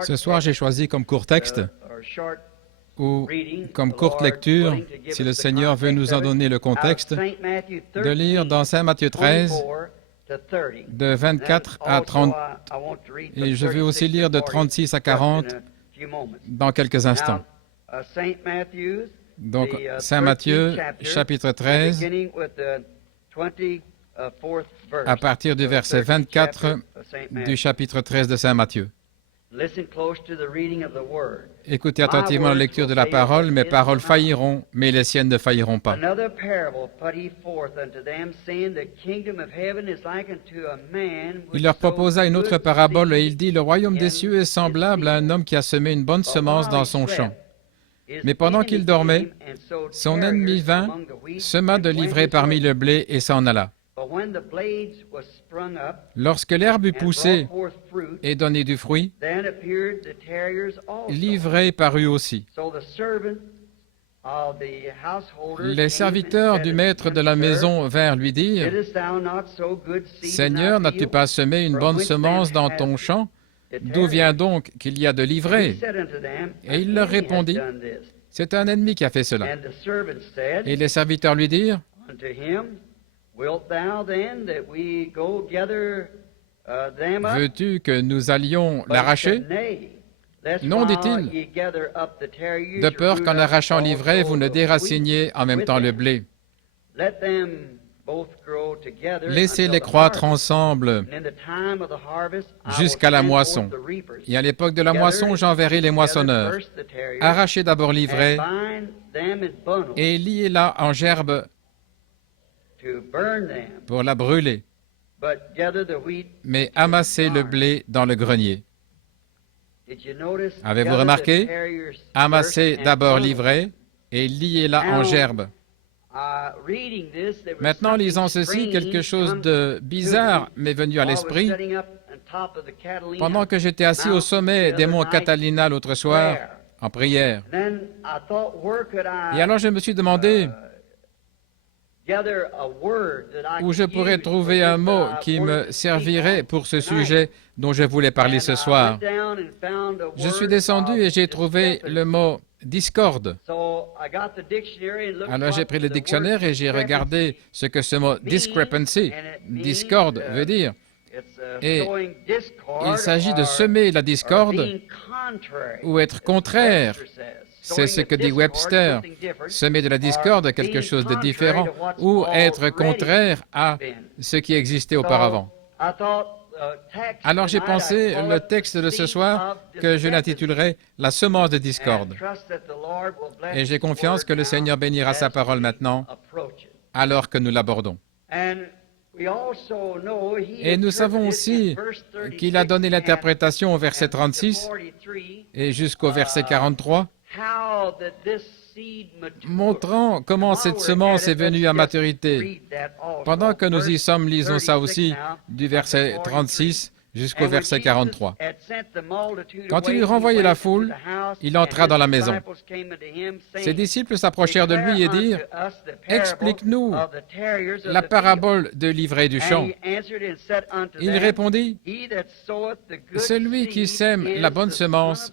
Ce soir, j'ai choisi comme court texte ou comme courte lecture, si le Seigneur veut nous en donner le contexte, de lire dans Saint Matthieu 13, de 24 à 30, et je vais aussi lire de 36 à 40 dans quelques instants. Donc, Saint Matthieu, chapitre 13, à partir du verset 24 du chapitre 13 de Saint Matthieu. Écoutez attentivement la lecture de la parole. Mes paroles failliront, mais les siennes ne failliront pas. Il leur proposa une autre parabole et il dit, « Le royaume des cieux est semblable à un homme qui a semé une bonne semence dans son champ. Mais pendant qu'il dormait, son ennemi vint, sema de l'ivraie parmi le blé et s'en alla. Lorsque l'herbe eut poussé et donné du fruit, l'ivraie parut aussi. Les serviteurs du maître de la maison vinrent lui dire, « Seigneur, n'as-tu pas semé une bonne semence dans ton champ? D'où vient donc qu'il y a de l'ivraie? » Et il leur répondit, « C'est un ennemi qui a fait cela. » Et les serviteurs lui dirent, « Veux-tu que nous allions l'arracher? » « Non, dit-il, de peur qu'en arrachant l'ivraie, vous ne déraciniez en même temps le blé. Laissez-les croître ensemble jusqu'à la moisson. Et à l'époque de la moisson, j'enverrai les moissonneurs. Arrachez d'abord l'ivraie et liez-la en gerbes pour la brûler. Mais amassez le blé dans le grenier. » Avez-vous remarqué? Amassez d'abord l'ivraie et liez-la en gerbes. Maintenant, lisant ceci, quelque chose de bizarre m'est venu à l'esprit. Pendant que j'étais assis au sommet des monts Catalina l'autre soir, en prière, et alors je me suis demandé où je pourrais trouver un mot qui me servirait pour ce sujet dont je voulais parler ce soir. Je suis descendu et j'ai trouvé le mot « discorde ». Alors j'ai pris le dictionnaire et j'ai regardé ce que ce mot « discrepancy », « discorde » veut dire. Et il s'agit de semer la discorde ou être contraire. C'est ce que dit Webster, semer de la discorde, quelque chose de différent, ou être contraire à ce qui existait auparavant. Alors j'ai pensé le texte de ce soir que je l'intitulerai « La semence de discorde ». Et j'ai confiance que le Seigneur bénira sa parole maintenant, alors que nous l'abordons. Et nous savons aussi qu'il a donné l'interprétation au verset 36 et jusqu'au verset 43, montrant comment cette semence est venue à maturité. Pendant que nous y sommes, lisons ça aussi, du verset 36 jusqu'au verset 43. Quand il eut renvoyé la foule, il entra dans la maison. Ses disciples s'approchèrent de lui et dirent, « Explique-nous la parabole de l'ivraie du champ. » Il répondit, « Celui qui sème la bonne semence,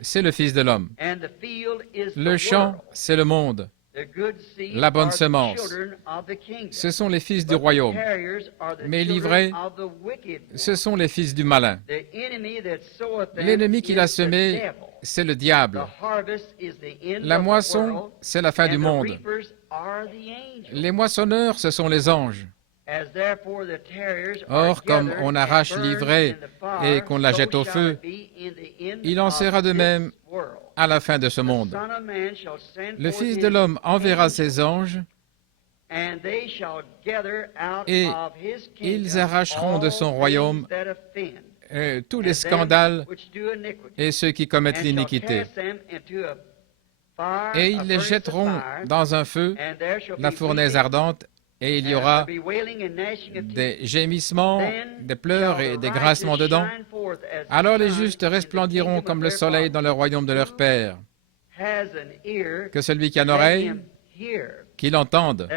c'est le Fils de l'homme. Le champ, c'est le monde. La bonne semence, ce sont les fils du royaume, mais l'ivraie, ce sont les fils du malin. L'ennemi qui l'a semé, c'est le diable. La moisson, c'est la fin du monde. Les moissonneurs, ce sont les anges. Or, comme on arrache l'ivraie et qu'on la jette au feu, il en sera de même à la fin de ce monde. Le Fils de l'homme enverra ses anges et ils arracheront de son royaume tous les scandales et ceux qui commettent l'iniquité. Et ils les jetteront dans un feu, la fournaise ardente, et il y aura des gémissements, des pleurs et des grincements de dents. Alors les justes resplendiront comme le soleil dans le royaume de leur Père. Que celui qui a une oreille, qu'il entende.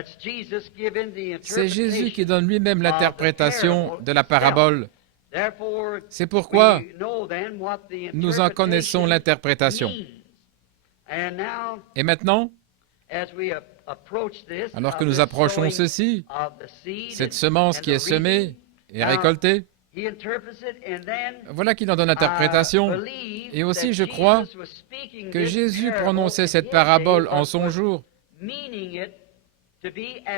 C'est Jésus qui donne lui-même l'interprétation de la parabole C'est pourquoi nous en connaissons l'interprétation. Et maintenant, alors que nous approchons ceci, cette semence qui est semée et récoltée, voilà qu'il en donne l'interprétation. Et aussi, je crois que Jésus prononçait cette parabole en son jour,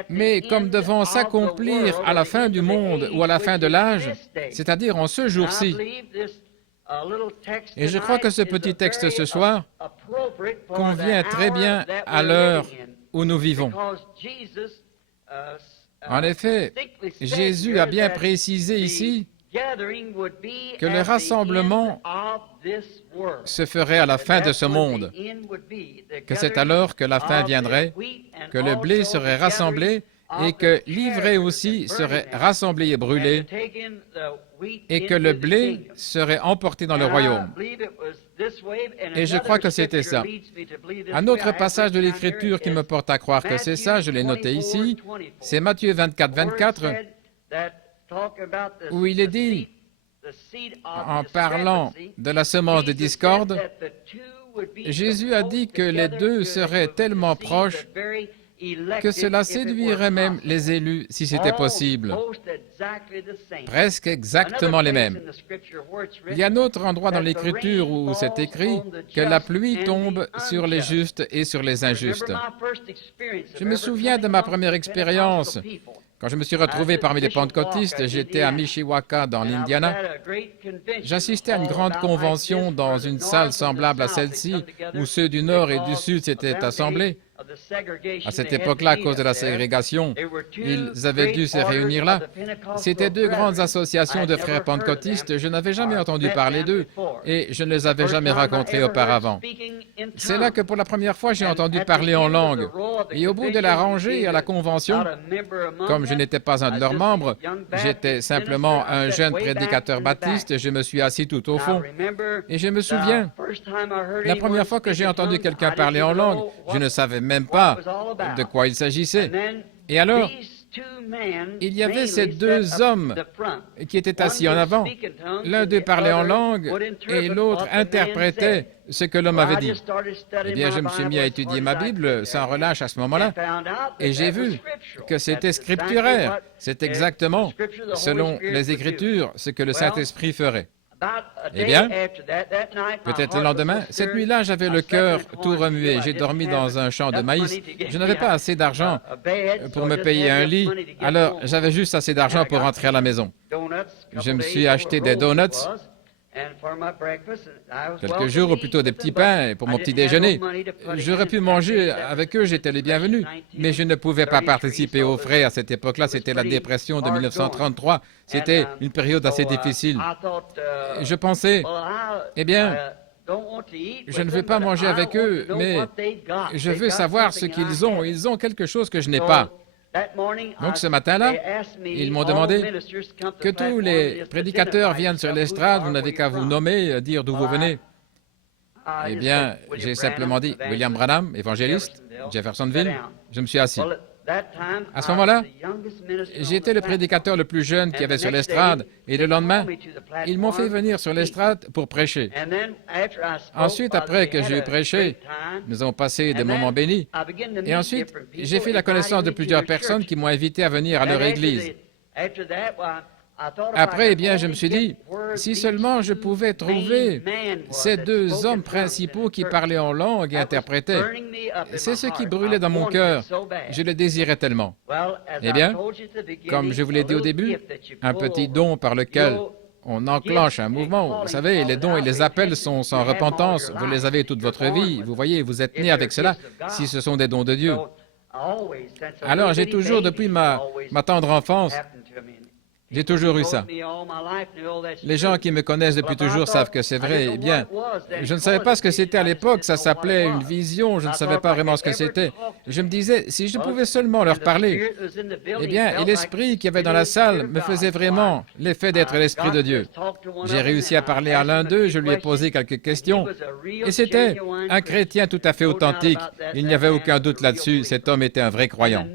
mais comme devant s'accomplir à la fin du monde ou à la fin de l'âge, c'est-à-dire en ce jour-ci. Et je crois que ce petit texte ce soir convient très bien à l'heure où nous vivons. En effet, Jésus a bien précisé ici que le rassemblement se ferait à la fin de ce monde, que c'est alors que la fin viendrait, que le blé serait rassemblé et que l'ivraie aussi serait rassemblée et brûlée, et que le blé serait emporté dans le royaume. Et je crois que c'était ça. Un autre passage de l'Écriture qui me porte à croire que c'est ça, je l'ai noté ici, c'est Matthieu 24, 24, où il est dit, en parlant de la semence de discorde, Jésus a dit que les deux seraient tellement proches que cela séduirait même les élus si c'était possible. Presque exactement les mêmes. Il y a un autre endroit dans l'Écriture où c'est écrit que la pluie tombe sur les justes et sur les injustes. Je me souviens de ma première expérience. Quand je me suis retrouvé parmi les pentecôtistes, j'étais à Mishawaka, dans l'Indiana. J'assistais à une grande convention dans une salle semblable à celle-ci, où ceux du Nord et du Sud s'étaient assemblés. À cette époque-là, à cause de la ségrégation, ils avaient dû se réunir là. C'étaient deux grandes associations de frères pentecôtistes. Je n'avais jamais entendu parler d'eux et je ne les avais jamais rencontrés auparavant. C'est là que pour la première fois, j'ai entendu parler en langue. Et au bout de la rangée à la convention, comme je n'étais pas un de leurs membres, j'étais simplement un jeune prédicateur baptiste, je me suis assis tout au fond. Et je me souviens, la première fois que j'ai entendu quelqu'un parler en langue, je ne savais même pas de quoi il s'agissait. Et alors, il y avait ces deux hommes qui étaient assis en avant. L'un d'eux parlait en langue et l'autre interprétait ce que l'homme avait dit. Eh bien, je me suis mis à étudier ma Bible sans relâche à ce moment-là et j'ai vu que c'était scripturaire. C'est exactement, selon les Écritures, ce que le Saint-Esprit ferait. Eh bien, peut-être le lendemain, cette nuit-là, j'avais le cœur tout remué. J'ai dormi dans un champ de maïs. Je n'avais pas assez d'argent pour me payer un lit, alors j'avais juste assez d'argent pour rentrer à la maison. Je me suis acheté des donuts, quelques jours, ou plutôt des petits pains pour mon petit déjeuner. J'aurais pu manger avec eux, j'étais les bienvenus, mais je ne pouvais pas participer aux frais à cette époque-là. C'était la dépression de 1933. C'était une période assez difficile. Je pensais, eh bien, je ne veux pas manger avec eux, mais je veux savoir ce qu'ils ont. Ils ont quelque chose que je n'ai pas. Donc ce matin-là, ils m'ont demandé que tous les prédicateurs viennent sur l'estrade, vous n'avez qu'à vous nommer, dire d'où vous venez. Eh bien, j'ai simplement dit William Branham, évangéliste, Jeffersonville. Je me suis assis. À ce moment-là, j'étais le prédicateur le plus jeune qu'il y avait sur l'estrade, et le lendemain, ils m'ont fait venir sur l'estrade pour prêcher. Ensuite, après que j'ai prêché, nous avons passé des moments bénis, et ensuite, j'ai fait la connaissance de plusieurs personnes qui m'ont invité à venir à leur église. Après, eh bien, je me suis dit, si seulement je pouvais trouver ces deux hommes principaux qui parlaient en langue et interprétaient. C'est ce qui brûlait dans mon cœur. Je le désirais tellement. Eh bien, comme je vous l'ai dit au début, un petit don par lequel on enclenche un mouvement. Vous savez, les dons et les appels sont sans repentance. Vous les avez toute votre vie. Vous voyez, vous êtes né avec cela, si ce sont des dons de Dieu. Alors, j'ai toujours, depuis ma tendre enfance, j'ai toujours eu ça. Les gens qui me connaissent depuis toujours savent que c'est vrai. Eh bien, je ne savais pas ce que c'était à l'époque. Ça s'appelait une vision. Je ne savais pas vraiment ce que c'était. Je me disais, si je pouvais seulement leur parler. Eh bien, et l'esprit qu'il y avait dans la salle me faisait vraiment l'effet d'être l'esprit de Dieu. J'ai réussi à parler à l'un d'eux. Je lui ai posé quelques questions. Et c'était un chrétien tout à fait authentique. Il n'y avait aucun doute là-dessus. Cet homme était un vrai croyant.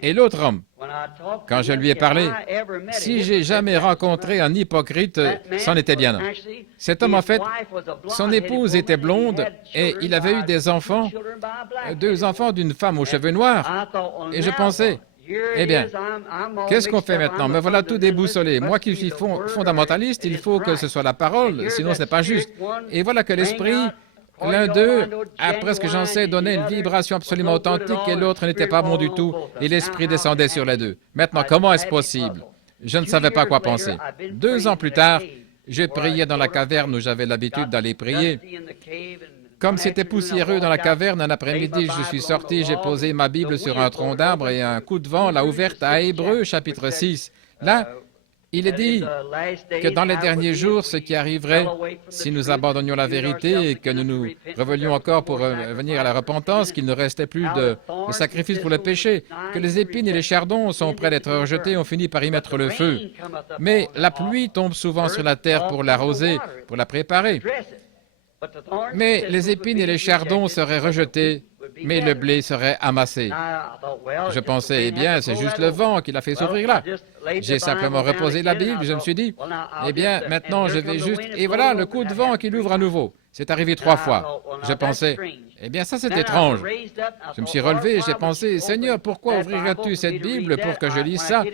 Et l'autre homme, quand je lui ai parlé, Si j'ai jamais rencontré un hypocrite, c'en était bien un. Cet homme, en fait, son épouse était blonde et il avait eu des enfants, 2 enfants d'une femme aux cheveux noirs. Et je pensais, eh bien, qu'est-ce qu'on fait maintenant? Me voilà tout déboussolé. Moi qui suis fondamentaliste, il faut que ce soit la parole, sinon ce n'est pas juste. Et voilà que l'esprit, l'un d'eux a presque, j'en sais, donné une vibration absolument authentique et l'autre n'était pas bon du tout. Et l'esprit descendait sur les deux. Maintenant, comment est-ce possible? Je ne savais pas quoi penser. 2 ans plus tard, je priais dans la caverne où j'avais l'habitude d'aller prier. Comme c'était poussiéreux dans la caverne, un après-midi, je suis sorti, j'ai posé ma Bible sur un tronc d'arbre et un coup de vent l'a ouverte à Hébreux, chapitre 6. Là, il est dit que dans les derniers jours, ce qui arriverait, si nous abandonnions la vérité et que nous nous revelions encore pour venir à la repentance, qu'il ne restait plus de sacrifice pour le péché, que les épines et les chardons sont prêts d'être rejetés, on finit par y mettre le feu. Mais la pluie tombe souvent sur la terre pour l'arroser, pour la préparer. Mais les épines et les chardons seraient rejetés, mais le blé serait amassé. Je pensais, eh bien, c'est juste le vent qui l'a fait s'ouvrir là. J'ai simplement reposé la Bible, je me suis dit, eh bien, maintenant je vais juste... Et voilà, le coup de vent qui l'ouvre à nouveau. C'est arrivé 3 fois. Je pensais, eh bien, ça c'est étrange. Je me suis relevé et j'ai pensé, Seigneur, pourquoi ouvrirais-tu cette Bible pour que je lise ça,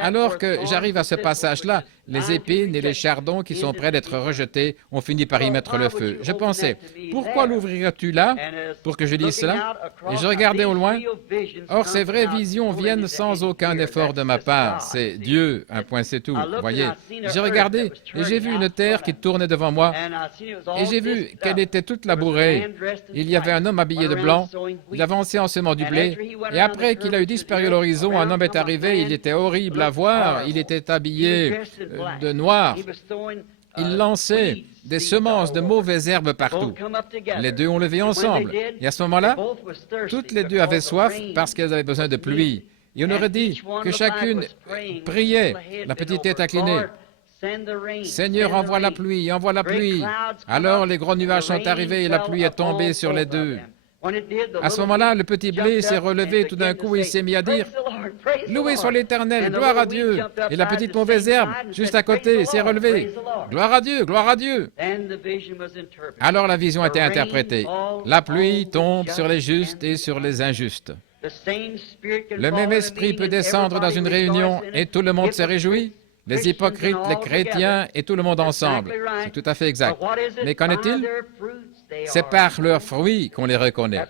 alors que j'arrive à ce passage-là, les épines et les chardons qui sont prêts d'être rejetés, on finit par y mettre le feu. Je pensais, pourquoi l'ouvrirais-tu là pour que je lise cela? Et je regardais au loin. Or, ces vraies visions viennent sans aucun effort de ma part. C'est Dieu, un point c'est tout. Voyez, j'ai regardé et j'ai vu une terre qui tournait devant moi et j'ai vu qu'elle était toute labourée. Il y avait un homme habillé de blanc, il avançait en semant du blé, et après qu'il a eu disparu à l'horizon, un homme est arrivé, il était horrible à voir, il était habillé de noir. Il lançait des semences de mauvaises herbes partout. Les 2 ont levé ensemble. Et à ce moment-là, toutes les 2 avaient soif parce qu'elles avaient besoin de pluie. Et on aurait dit que chacune priait, la petite tête inclinée. Seigneur, envoie la pluie, envoie la pluie. Alors les gros nuages sont arrivés et la pluie est tombée sur les 2. À ce moment-là, le petit blé s'est relevé tout d'un coup et il s'est mis à dire « Loué soit l'Éternel, gloire à Dieu !» Et la petite mauvaise herbe, juste à côté, s'est relevée « Gloire à Dieu, gloire à Dieu !» Alors la vision a été interprétée. La pluie tombe sur les justes et sur les injustes. Le même esprit peut descendre dans une réunion et tout le monde se réjouit. Les hypocrites, les chrétiens et tout le monde ensemble. C'est tout à fait exact. Mais qu'en est-il? C'est par leurs fruits qu'on les reconnaît.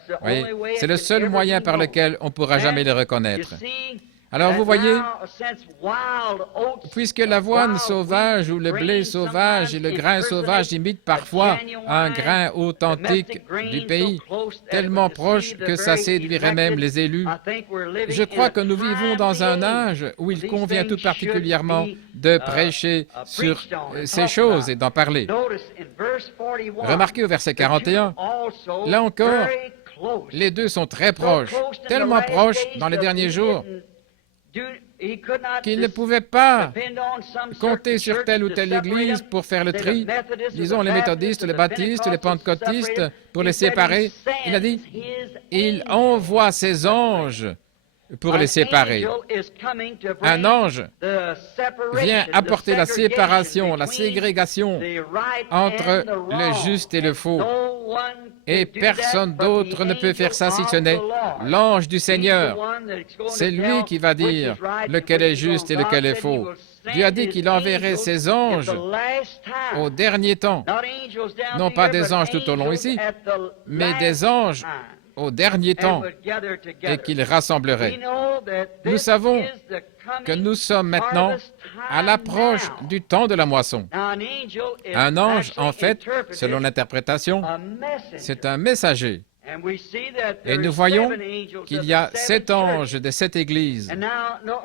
C'est le seul moyen par lequel on ne pourra jamais les reconnaître. Alors vous voyez, puisque l'avoine sauvage ou le blé sauvage et le grain sauvage imitent parfois un grain authentique du pays, tellement proche que ça séduirait même les élus, je crois que nous vivons dans un âge où il convient tout particulièrement de prêcher sur ces choses et d'en parler. Remarquez au verset 41, là encore, les 2 sont très proches, tellement proches dans les derniers jours, qu'il ne pouvait pas compter sur telle ou telle église pour faire le tri, disons les méthodistes, les baptistes, les pentecôtistes, pour les séparer. Il a dit, il envoie ses anges pour les séparer. Un ange vient apporter la séparation, la ségrégation entre le juste et le faux. Et personne d'autre ne peut faire ça si ce n'est l'ange du Seigneur. C'est lui qui va dire lequel est juste et lequel est faux. Dieu a dit qu'il enverrait ses anges au dernier temps. Non pas des anges tout au long ici, mais des anges au dernier temps et qu'il rassemblerait. Nous savons que nous sommes maintenant à l'approche du temps de la moisson. Un ange, en fait, selon l'interprétation, c'est un messager. Et nous voyons qu'il y a 7 anges des 7 églises.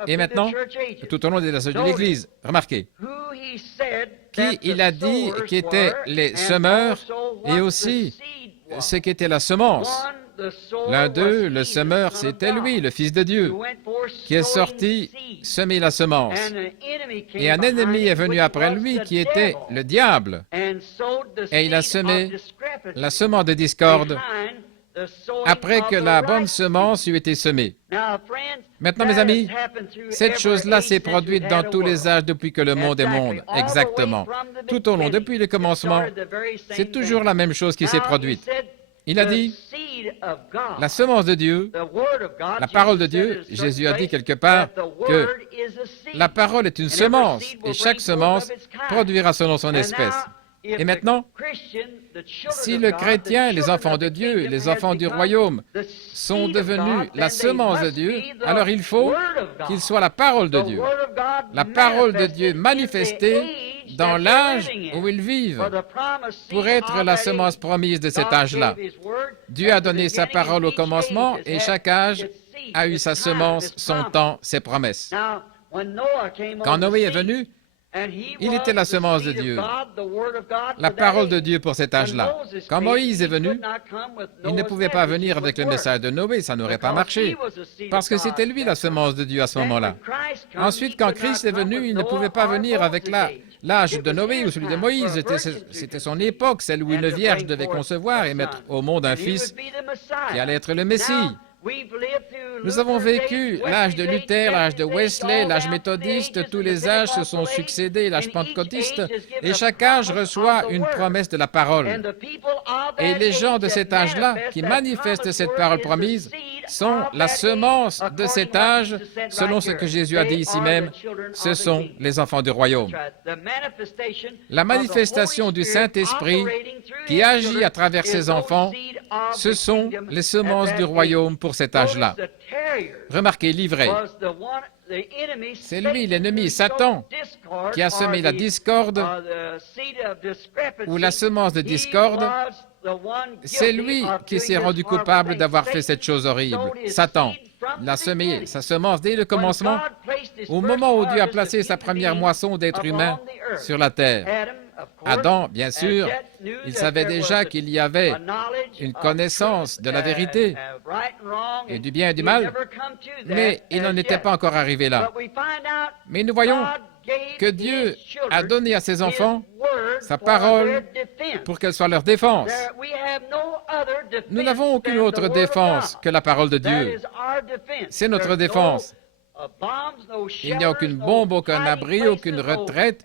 Et maintenant, tout au long des âges de l'Église, remarquez, qui il a dit qui étaient les semeurs et aussi ce qu'était la semence. L'un d'eux, le semeur, c'était lui, le Fils de Dieu, qui est sorti semer la semence. Et un ennemi est venu après lui qui était le diable. Et il a semé la semence de discorde après que la bonne semence eut été semée. Maintenant, mes amis, cette chose-là s'est produite dans tous les âges depuis que le monde est monde. Exactement. Tout au long, depuis le commencement, c'est toujours la même chose qui s'est produite. Il a dit, la semence de Dieu, la parole de Dieu, Jésus a dit quelque part que la parole est une semence et chaque semence produira selon son espèce. Et maintenant, si le chrétien et les enfants de Dieu, les enfants du royaume, sont devenus la semence de Dieu, alors il faut qu'ils soient la parole de Dieu. La parole de Dieu manifestée dans l'âge où ils vivent pour être la semence promise de cet âge-là. Dieu a donné sa parole au commencement et chaque âge a eu sa semence, son temps, ses promesses. Quand Noé est venu, il était la semence de Dieu, la parole de Dieu pour cet âge-là. Quand Moïse est venu, il ne pouvait pas venir avec le message de Noé, ça n'aurait pas marché, parce que c'était lui la semence de Dieu à ce moment-là. Ensuite, quand Christ est venu, il ne pouvait pas venir avec l'âge de Noé ou celui de Moïse, c'était son époque, celle où une vierge devait concevoir et mettre au monde un fils qui allait être le Messie. Nous avons vécu l'âge de Luther, l'âge de Wesley, l'âge méthodiste, tous les âges se sont succédés, l'âge pentecôtiste, et chaque âge reçoit une promesse de la parole. Et les gens de cet âge-là, qui manifestent cette parole promise, sont la semence de cet âge, selon ce que Jésus a dit ici même, ce sont les enfants du royaume. La manifestation du Saint-Esprit qui agit à travers ses enfants, ce sont les semences du royaume pour cet âge-là. Remarquez, l'ivraie, c'est lui, l'ennemi, Satan, qui a semé la discorde ou la semence de discorde. C'est lui qui s'est rendu coupable d'avoir fait cette chose horrible. Satan l'a semé, sa semence, dès le commencement, au moment où Dieu a placé sa première moisson d'êtres humains sur la terre. Adam, bien sûr, il savait déjà qu'il y avait une connaissance de la vérité et du bien et du mal, mais il n'en était pas encore arrivé là. Mais nous voyons que Dieu a donné à ses enfants sa parole pour qu'elle soit leur défense. Nous n'avons aucune autre défense que la parole de Dieu. C'est notre défense. Il n'y a aucune bombe, aucun abri, aucune retraite,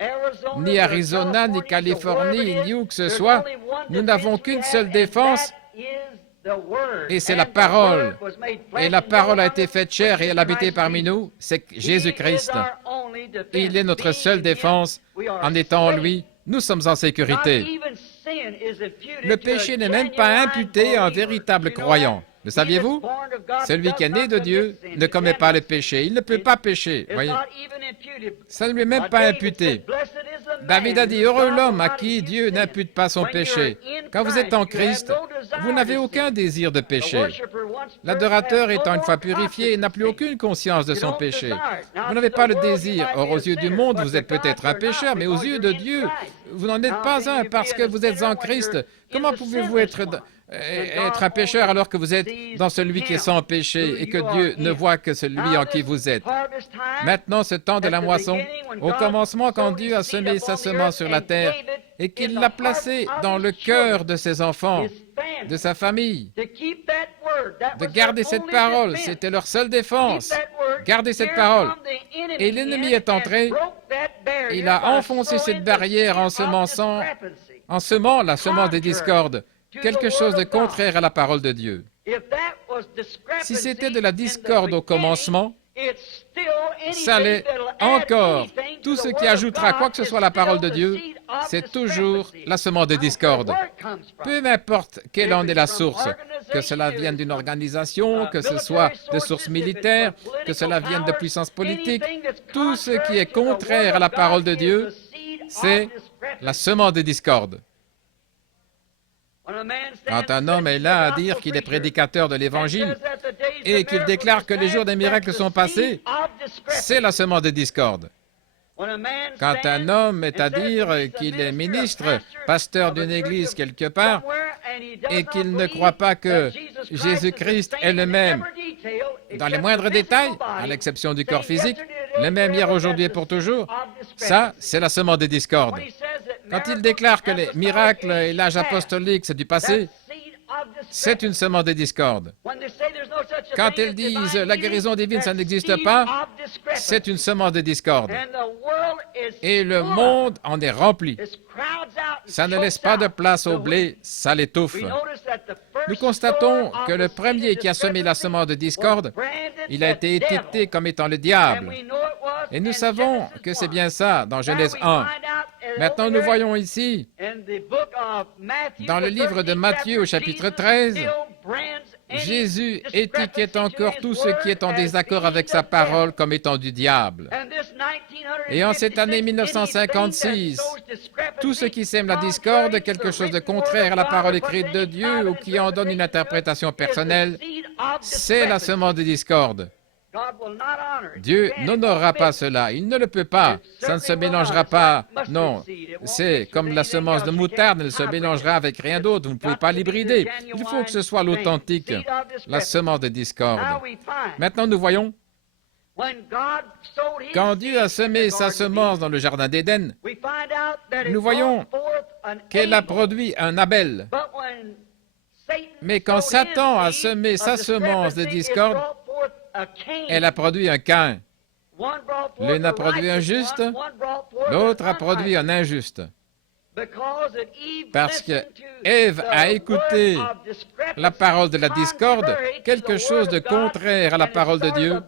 ni Arizona, ni Californie, ni où que ce soit. Nous n'avons qu'une seule défense, et c'est la parole. Et la parole a été faite chair et elle a habité parmi nous, c'est Jésus-Christ. Il est notre seule défense. En étant en lui, nous sommes en sécurité. Le péché n'est même pas imputé à un véritable croyant. Le saviez-vous? Celui qui est né de Dieu ne commet pas le péché. Il ne peut pas pécher. Voyez? Ça ne lui est même pas imputé. David a dit, heureux l'homme à qui Dieu n'impute pas son péché. Quand vous êtes en Christ, vous n'avez aucun désir de péché. L'adorateur étant une fois purifié, n'a plus aucune conscience de son péché. Vous n'avez pas le désir. Or, aux yeux du monde, vous êtes peut-être un pécheur, mais aux yeux de Dieu, vous n'en êtes pas un parce que vous êtes en Christ. Comment pouvez-vous être un pécheur alors que vous êtes dans celui qui est sans péché et que Dieu ne voit que celui en qui vous êtes? Maintenant, ce temps de la moisson, au commencement, quand Dieu a semé sa semence sur la terre et qu'il l'a placée dans le cœur de ses enfants, de sa famille, de garder cette parole, c'était leur seule défense. Garder cette parole. Et l'ennemi est entré, il a enfoncé cette barrière en semant la semence des discordes, quelque chose de contraire à la parole de Dieu. Si c'était de la discorde au commencement, ça l'est encore. Tout ce qui ajoutera quoi que ce soit à la parole de Dieu, c'est toujours la semence de discorde. Peu importe quelle en est la source, que cela vienne d'une organisation, que ce soit de sources militaires, que cela vienne de puissance politique, tout ce qui est contraire à la parole de Dieu, c'est la semence de discorde. Quand un homme est là à dire qu'il est prédicateur de l'Évangile et qu'il déclare que les jours des miracles sont passés, c'est la semence de discorde. Quand un homme est à dire qu'il est ministre, pasteur d'une église quelque part, et qu'il ne croit pas que Jésus-Christ est le même dans les moindres détails, à l'exception du corps physique, le même hier, aujourd'hui et pour toujours, ça, c'est la semence de discorde. Quand il déclare que les miracles et l'âge apostolique, c'est du passé, c'est une semence de discorde. Quand elles disent la guérison divine, ça n'existe pas, c'est une semence de discorde. Et le monde en est rempli. Ça ne laisse pas de place au blé, ça l'étouffe. Nous constatons que le premier qui a semé la semence de discorde, il a été étiqueté comme étant le diable. Et nous savons que c'est bien ça dans Genèse 1. Maintenant, nous voyons ici, dans le livre de Matthieu au chapitre 13, Jésus étiquette encore tout ce qui est en désaccord avec sa parole comme étant du diable. Et en cette année 1956, tout ce qui sème la discorde, quelque chose de contraire à la parole écrite de Dieu ou qui en donne une interprétation personnelle, c'est la semence de discorde. Dieu n'honorera pas cela, il ne le peut pas, ça ne se mélangera pas, non, c'est comme la semence de moutarde, elle ne se mélangera avec rien d'autre, vous ne pouvez pas l'hybrider, il faut que ce soit l'authentique, la semence de discorde. Maintenant nous voyons, quand Dieu a semé sa semence dans le jardin d'Éden, nous voyons qu'elle a produit un Abel, mais quand Satan a semé sa semence de discorde, elle a produit un Caïn. L'un a produit un juste, l'autre a produit un injuste. Parce que Ève a écouté la parole de la discorde, quelque chose de contraire à la parole de Dieu,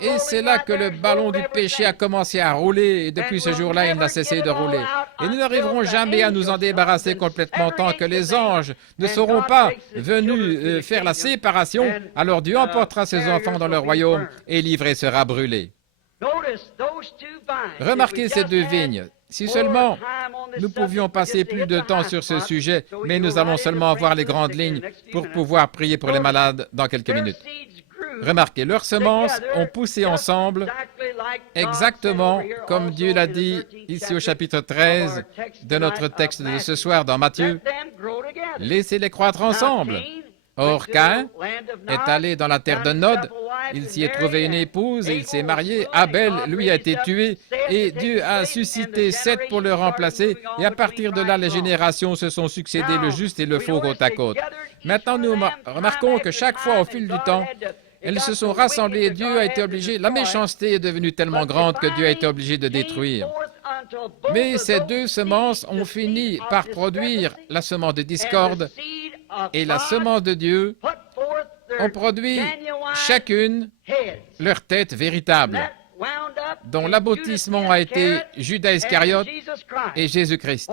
et c'est là que le ballon du péché a commencé à rouler, et depuis ce jour-là, il n'a cessé de rouler. Et nous n'arriverons jamais à nous en débarrasser complètement tant que les anges ne seront pas venus faire la séparation, alors Dieu emportera ses enfants dans le royaume, et l'ivraie sera brûlée. Remarquez ces deux vignes. Si seulement nous pouvions passer plus de temps sur ce sujet, mais nous allons seulement voir les grandes lignes pour pouvoir prier pour les malades dans quelques minutes. Remarquez, leurs semences ont poussé ensemble, exactement comme Dieu l'a dit ici au chapitre 13 de notre texte de ce soir dans Matthieu. Laissez-les croître ensemble. Or, Caïn est allé dans la terre de Nod, il s'y est trouvé une épouse et il s'est marié. Abel, lui, a été tué et Dieu a suscité Seth pour le remplacer. Et à partir de là, les générations se sont succédées, le juste et le faux côte à côte. Maintenant, nous remarquons que chaque fois, au fil du temps, elles se sont rassemblées et Dieu a été obligé, la méchanceté est devenue tellement grande que Dieu a été obligé de détruire. Mais ces deux semences ont fini par produire la semence de discorde et la semence de Dieu ont produit chacune leur tête véritable, dont l'aboutissement a été Judas Iscariote et Jésus-Christ.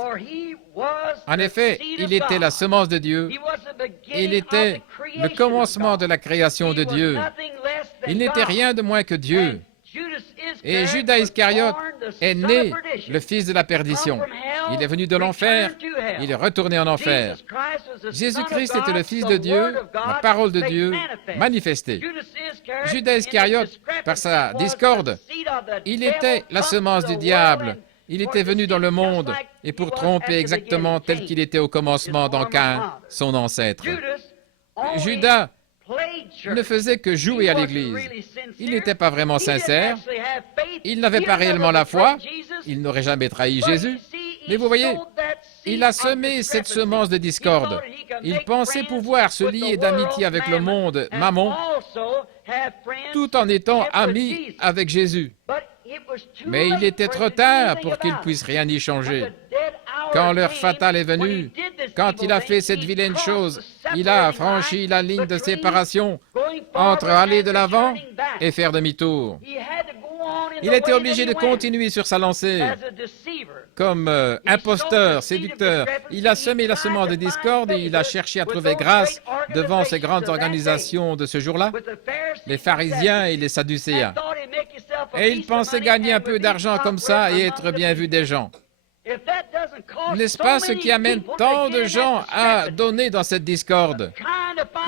En effet, il était la semence de Dieu, il était le commencement de la création de Dieu. Il n'était rien de moins que Dieu. Et Judas Iscariote est né le fils de la perdition. Il est venu de l'enfer, il est retourné en enfer. Jésus-Christ était le Fils de Dieu, la parole de Dieu manifestée. Judas Iscariote, par sa discorde, il était la semence du diable. Il était venu dans le monde et pour tromper exactement tel qu'il était au commencement dans Caïn, son ancêtre. Judas ne faisait que jouer à l'Église. Il n'était pas vraiment sincère, il n'avait pas réellement la foi, il n'aurait jamais trahi Jésus. Mais vous voyez, il a semé cette semence de discorde. Il pensait pouvoir se lier d'amitié avec le monde, Mammon, tout en étant ami avec Jésus. Mais il était trop tard pour qu'il puisse rien y changer. Quand l'heure fatale est venue, quand il a fait cette vilaine chose, il a franchi la ligne de séparation entre aller de l'avant et faire demi-tour. Il était obligé de continuer sur sa lancée. Comme imposteur, séducteur, il a semé la semence de discorde et il a cherché à trouver grâce devant ces grandes organisations de ce jour-là, les pharisiens et les sadducéens. Et il pensait gagner un peu d'argent comme ça et être bien vu des gens. N'est-ce pas ce qui amène tant de gens à donner dans cette discorde?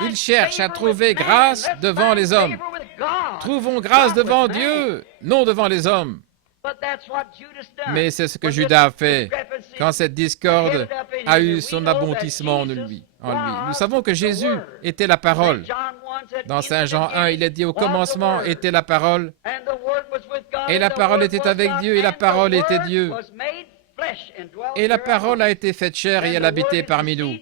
Ils cherchent à trouver grâce devant les hommes. Trouvons grâce devant Dieu, non devant les hommes. Mais c'est ce que Judas a fait quand cette discorde a eu son aboutissement en lui. Nous savons que Jésus était la parole. Dans Saint Jean 1, il est dit au commencement était la parole, et la parole était avec Dieu, et la parole était Dieu. Et la parole a été faite chair et elle habitait parmi nous.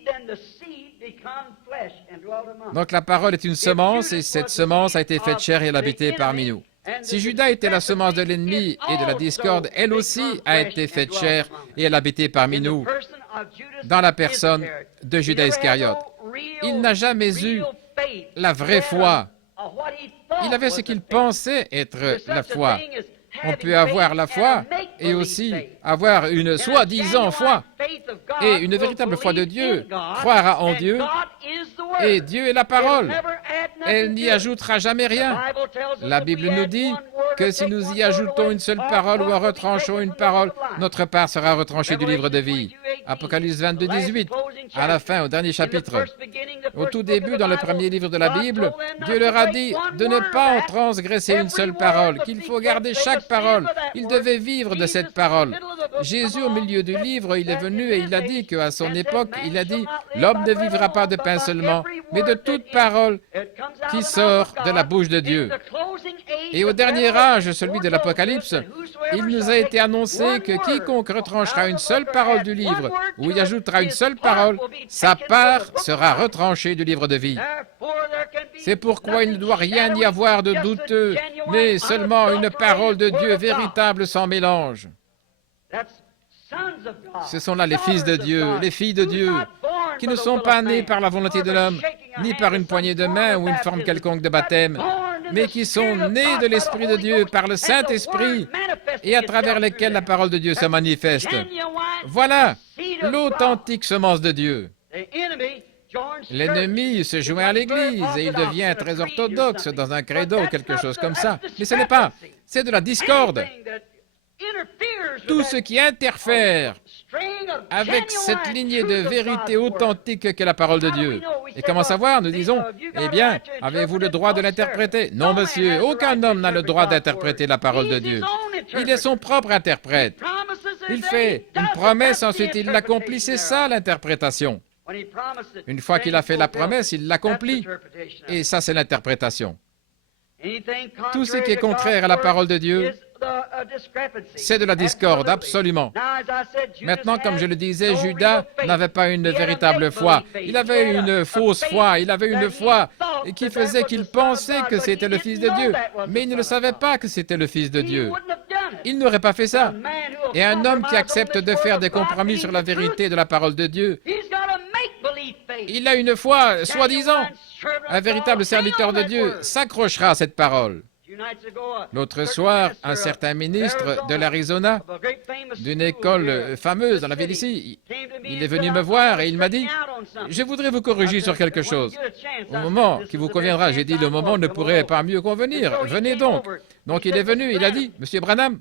Donc la parole est une semence et cette semence a été faite chair et elle a habité parmi nous. Si Judas était la semence de l'ennemi et de la discorde, elle aussi a été faite chair et elle a habité parmi nous dans la personne de Judas Iscariote. Il n'a jamais eu la vraie foi. Il avait ce qu'il pensait être la foi. On peut avoir la foi et aussi avoir une soi-disant foi. Et une véritable foi de Dieu croira en Dieu et Dieu est la parole. Elle n'y ajoutera jamais rien. La Bible nous dit que si nous y ajoutons une seule parole ou en retranchons une parole, notre part sera retranchée du livre de vie. Apocalypse 22, 18, à la fin, au dernier chapitre. Au tout début, dans le premier livre de la Bible, Dieu leur a dit de ne pas en transgresser une seule parole, qu'il faut garder chaque parole. Ils devaient vivre de cette parole. Jésus, au milieu du livre, il est venu et il a dit qu'à son époque, il a dit « L'homme ne vivra pas de pain seulement, mais de toute parole qui sort de la bouche de Dieu. » Et au dernier âge, celui de l'Apocalypse, il nous a été annoncé que quiconque retranchera une seule parole du livre ou y ajoutera une seule parole, sa part sera retranchée du livre de vie. C'est pourquoi il ne doit rien y avoir de douteux, mais seulement une parole de Dieu véritable sans mélange. Ce sont là les fils de Dieu, les filles de Dieu, qui ne sont pas nés par la volonté de l'homme, ni par une poignée de main ou une forme quelconque de baptême, mais qui sont nés de l'Esprit de Dieu par le Saint-Esprit et à travers lesquels la parole de Dieu se manifeste. Voilà l'authentique semence de Dieu. L'ennemi se joint à l'Église et il devient très orthodoxe dans un credo ou quelque chose comme ça. Mais ce n'est pas, c'est de la discorde. Tout ce qui interfère avec cette lignée de vérité authentique qu'est la parole de Dieu. Et comment savoir? Nous disons, eh bien, avez-vous le droit de l'interpréter? Non, monsieur, aucun homme n'a le droit d'interpréter la parole de Dieu. Il est son propre interprète. Il fait une promesse, ensuite il l'accomplit. C'est ça l'interprétation. Une fois qu'il a fait la promesse, il l'accomplit. Et ça, c'est l'interprétation. Tout ce qui est contraire à la parole de Dieu, c'est de la discorde, absolument. Maintenant, comme je le disais, Judas n'avait pas une véritable foi. Il avait une fausse foi. Il avait une foi qui faisait qu'il pensait que c'était le Fils de Dieu. Mais il ne le savait pas que c'était le Fils de Dieu. Il n'aurait pas fait ça. Et un homme qui accepte de faire des compromis sur la vérité de la parole de Dieu, il a une foi, soi-disant. Un véritable serviteur de Dieu s'accrochera à cette parole. L'autre soir, un certain ministre de l'Arizona, d'une école fameuse dans la ville ici, il est venu me voir et il m'a dit « Je voudrais vous corriger sur quelque chose. Au moment qui vous conviendra, j'ai dit « Le moment ne pourrait pas mieux convenir. Venez donc. » Donc il est venu, il a dit « Monsieur Branham,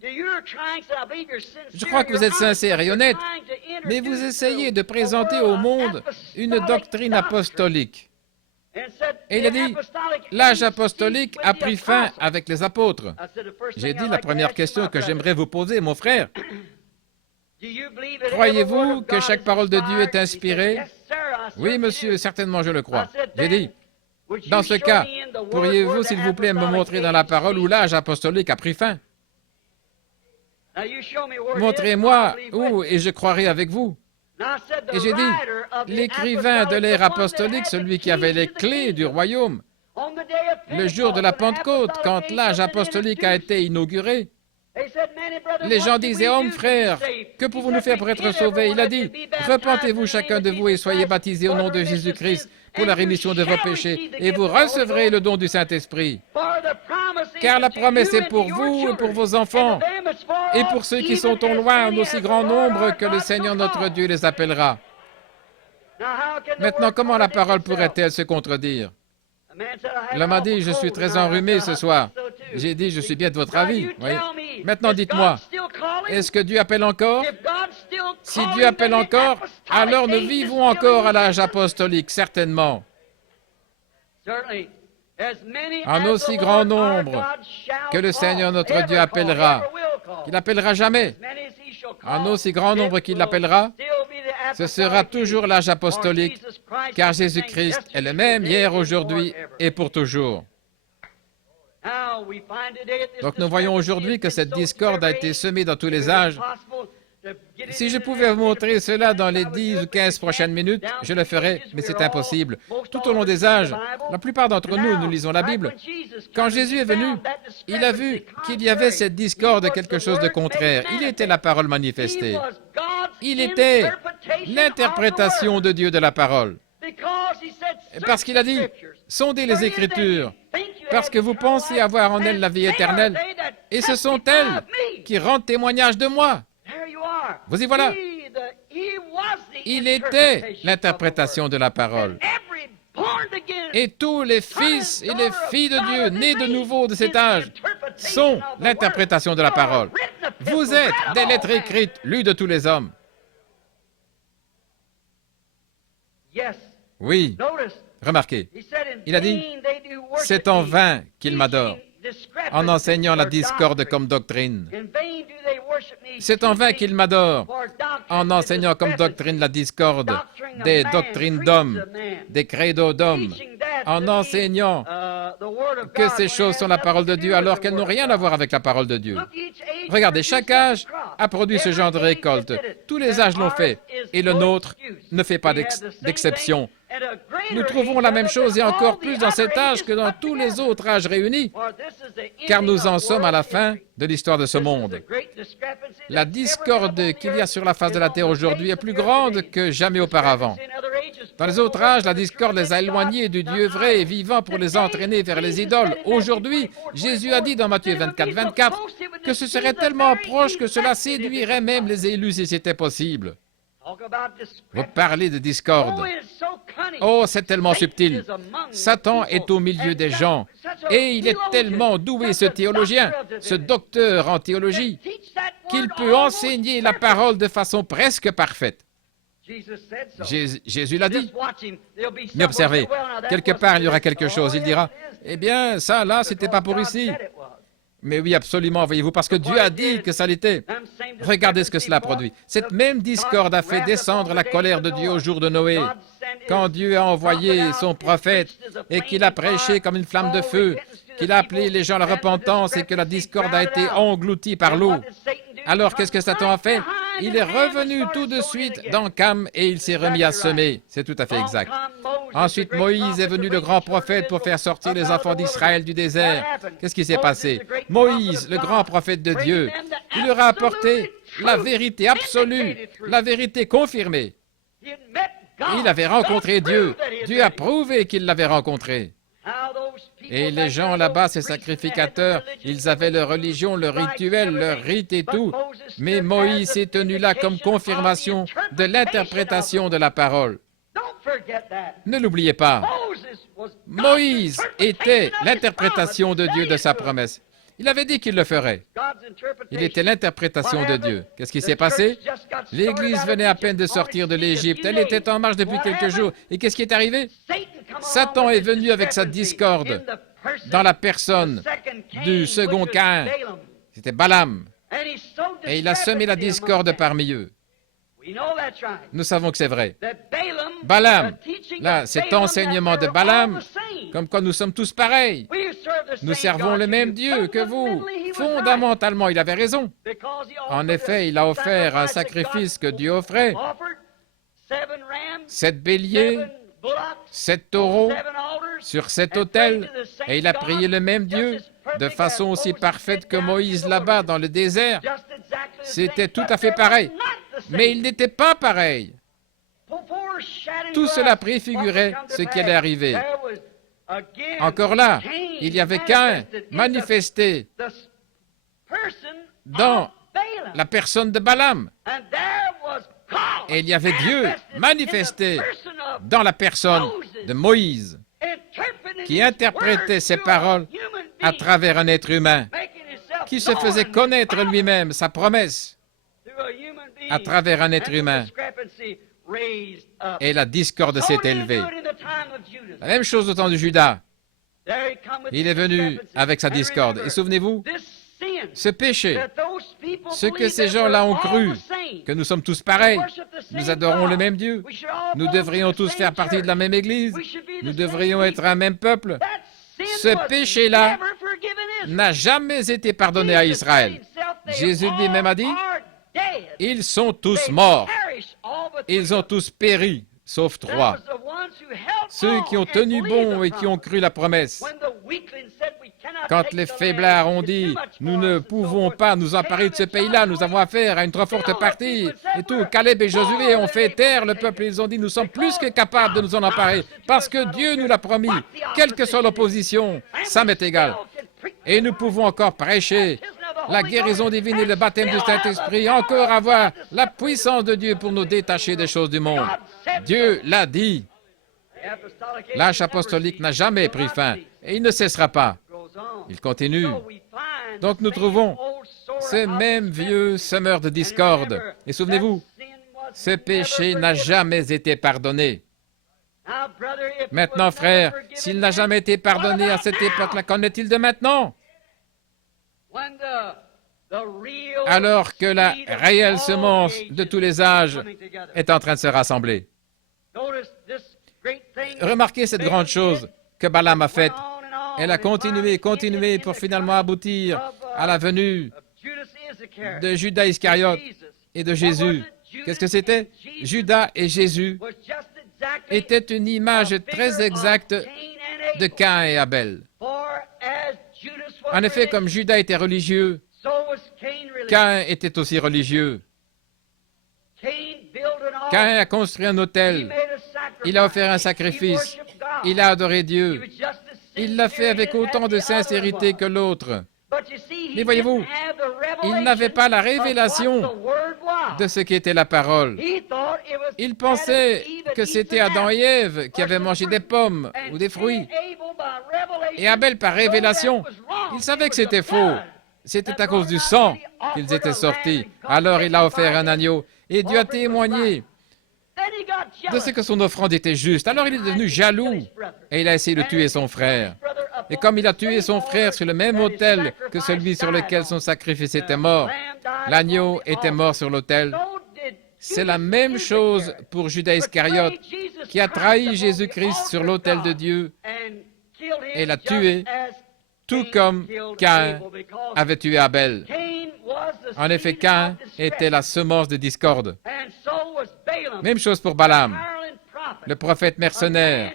je crois que vous êtes sincère et honnête, mais vous essayez de présenter au monde une doctrine apostolique. » Et il a dit, l'âge apostolique a pris fin avec les apôtres. J'ai dit, la première question que j'aimerais vous poser, mon frère, croyez-vous que chaque parole de Dieu est inspirée? Oui, monsieur, certainement je le crois. J'ai dit, dans ce cas, pourriez-vous, s'il vous plaît, me montrer dans la parole où l'âge apostolique a pris fin? Montrez-moi où et je croirai avec vous. Et j'ai dit, l'écrivain de l'ère apostolique, celui qui avait les clés du royaume, le jour de la Pentecôte, quand l'âge apostolique a été inauguré, les gens disaient, « Homme, frère, que pouvons-nous faire pour être sauvés ?» Il a dit, « Repentez-vous chacun de vous et soyez baptisés au nom de Jésus-Christ pour la rémission de vos péchés, et vous recevrez le don du Saint-Esprit. Car la promesse est pour vous et pour vos enfants, et pour ceux qui sont au loin en aussi grand nombre que le Seigneur notre Dieu les appellera. » Maintenant, comment la parole pourrait-elle se contredire? L'homme a dit, « Je suis très enrhumé ce soir. » J'ai dit, « Je suis bien de votre avis. » Oui. Maintenant, dites-moi, est-ce que Dieu appelle encore? Si Dieu appelle encore, alors nous vivons encore à l'âge apostolique, certainement. En aussi grand nombre que le Seigneur notre Dieu appellera, qu'il n'appellera jamais, en aussi grand nombre qu'il l'appellera, ce sera toujours l'âge apostolique, car Jésus-Christ est le même hier, aujourd'hui et pour toujours. Donc nous voyons aujourd'hui que cette discorde a été semée dans tous les âges Si je pouvais vous montrer cela dans les 10 ou 15 prochaines minutes, je le ferais, mais c'est impossible. Tout au long des âges, la plupart d'entre nous, nous lisons la Bible. Quand Jésus est venu, il a vu qu'il y avait cette discorde, quelque chose de contraire. Il était la parole manifestée. Il était l'interprétation de Dieu de la parole. Parce qu'il a dit, sondez les Écritures, parce que vous pensez avoir en elles la vie éternelle, et ce sont elles qui rendent témoignage de moi. Vous y voilà. Il était l'interprétation de la parole. Et tous les fils et les filles de Dieu, nés de nouveau de cet âge, sont l'interprétation de la parole. Vous êtes des lettres écrites, lues de tous les hommes. Oui, remarquez, il a dit, c'est en vain qu'ils m'adorent, en enseignant la discorde comme doctrine. C'est en vain qu'ils m'adorent, en enseignant comme doctrine la discorde, des doctrines d'hommes, des credos d'hommes, en enseignant que ces choses sont la parole de Dieu alors qu'elles n'ont rien à voir avec la parole de Dieu. Regardez, chaque âge a produit ce genre de récolte. Tous les âges l'ont fait, et le nôtre ne fait pas d'exception. Nous trouvons la même chose et encore plus dans cet âge que dans tous les autres âges réunis, car nous en sommes à la fin de l'histoire de ce monde. La discorde qu'il y a sur la face de la terre aujourd'hui est plus grande que jamais auparavant. Dans les autres âges, la discorde les a éloignés du Dieu vrai et vivant pour les entraîner vers les idoles. Aujourd'hui, Jésus a dit dans Matthieu 24, 24 que ce serait tellement proche que cela séduirait même les élus si c'était possible. Vous parlez de discorde. Oh, c'est tellement subtil. Satan est au milieu des gens et il est tellement doué, ce théologien, ce docteur en théologie, qu'il peut enseigner la parole de façon presque parfaite. Jésus l'a dit. Mais observez, quelque part il y aura quelque chose. Il dira, eh bien, ça là, c'était pas pour ici. Mais oui, absolument, voyez-vous, parce que Dieu a dit que ça l'était. Regardez ce que cela produit. Cette même discorde a fait descendre la colère de Dieu au jour de Noé, quand Dieu a envoyé son prophète et qu'il a prêché comme une flamme de feu, qu'il a appelé les gens à la repentance et que la discorde a été engloutie par l'eau. Alors, qu'est-ce que Satan a fait? Il est revenu tout de suite dans Cam et il s'est remis à semer. C'est tout à fait exact. Ensuite, Moïse est venu, le grand prophète, pour faire sortir les enfants d'Israël du désert. Qu'est-ce qui s'est passé? Moïse, le grand prophète de Dieu, il leur a apporté la vérité absolue, la vérité confirmée. Il avait rencontré Dieu. Dieu a prouvé qu'il l'avait rencontré. Et les gens là-bas, ces sacrificateurs, ils avaient leur religion, leur rituel, leur rite et tout. Mais Moïse s'est tenu là comme confirmation de l'interprétation de la parole. Ne l'oubliez pas. Moïse était l'interprétation de Dieu de sa promesse. Il avait dit qu'il le ferait. Il était l'interprétation de Dieu. Qu'est-ce qui s'est passé? L'Église venait à peine de sortir de l'Égypte. Elle était en marche depuis quelques jours. Et qu'est-ce qui est arrivé? Satan est venu avec sa discorde dans la personne du second Caïn. C'était Balaam. Et il a semé la discorde parmi eux. Nous savons que c'est vrai. Balaam, là, cet enseignement de Balaam, comme quoi nous sommes tous pareils. Nous servons le même Dieu que vous. Fondamentalement, il avait raison. En effet, il a offert un sacrifice que Dieu offrait. 7 béliers, 7 taureaux sur 7 autels, et il a prié le même Dieu de façon aussi parfaite que Moïse là-bas dans le désert. C'était tout à fait pareil. Mais il n'était pas pareil. Tout cela préfigurait ce qui allait arriver. Encore là, il y avait Caïn manifesté dans la personne de Balaam. Et il y avait Dieu manifesté dans la personne de Moïse, qui interprétait ses paroles à travers un être humain, qui se faisait connaître lui-même sa promesse à travers un être humain. Et la discorde s'est élevée. La même chose au temps de Judas. Il est venu avec sa discorde. Et souvenez-vous, ce péché, ce que ces gens-là ont cru, que nous sommes tous pareils, nous adorons le même Dieu, nous devrions tous faire partie de la même Église, nous devrions être un même peuple. Ce péché-là n'a jamais été pardonné à Israël. Jésus lui-même a dit, Ils sont tous morts. Ils ont tous péri, sauf 3. Ceux qui ont tenu bon et qui ont cru la promesse. Quand les faiblards ont dit « Nous ne pouvons pas nous emparer de ce pays-là, nous avons affaire à une trop forte partie. » Et tout, Caleb et Josué ont fait taire le peuple. Ils ont dit « Nous sommes plus que capables de nous en emparer, parce que Dieu nous l'a promis. Quelle que soit l'opposition, ça m'est égal. » Et nous pouvons encore prêcher la guérison divine et le baptême du Saint-Esprit, encore avoir la puissance de Dieu pour nous détacher des choses du monde. Dieu l'a dit. L'âge apostolique n'a jamais pris fin et il ne cessera pas. Il continue. Donc nous trouvons ce même vieux semeur de discorde. Et souvenez-vous, ce péché n'a jamais été pardonné. Maintenant, frère, s'il n'a jamais été pardonné à cette époque-là, qu'en est-il de maintenant? Alors que la réelle semence de tous les âges est en train de se rassembler. Remarquez cette grande chose que Balaam a faite. Elle a continué pour finalement aboutir à la venue de Judas Iscariote et de Jésus. Qu'est-ce que c'était? Judas et Jésus étaient une image très exacte de Caïn et Abel. En effet, comme Judas était religieux, Caïn était aussi religieux. Caïn a construit un autel. Il a offert un sacrifice. Il a adoré Dieu. Il l'a fait avec autant de sincérité que l'autre. Mais voyez-vous, il n'avait pas la révélation de ce qu'était la parole. Il pensait que c'était Adam et Ève qui avaient mangé des pommes ou des fruits. Et Abel, par révélation, il savait que c'était faux. C'était à cause du sang qu'ils étaient sortis. Alors il a offert un agneau. Et Dieu a témoigné de ce que son offrande était juste. Alors il est devenu jaloux et il a essayé de tuer son frère. Et comme il a tué son frère sur le même autel que celui sur lequel son sacrifice était mort, l'agneau était mort sur l'autel. C'est la même chose pour Judas Iscariote qui a trahi Jésus-Christ sur l'autel de Dieu et l'a tué, tout comme Caïn avait tué Abel. En effet, Caïn était la semence de discorde. Même chose pour Balaam, le prophète mercenaire,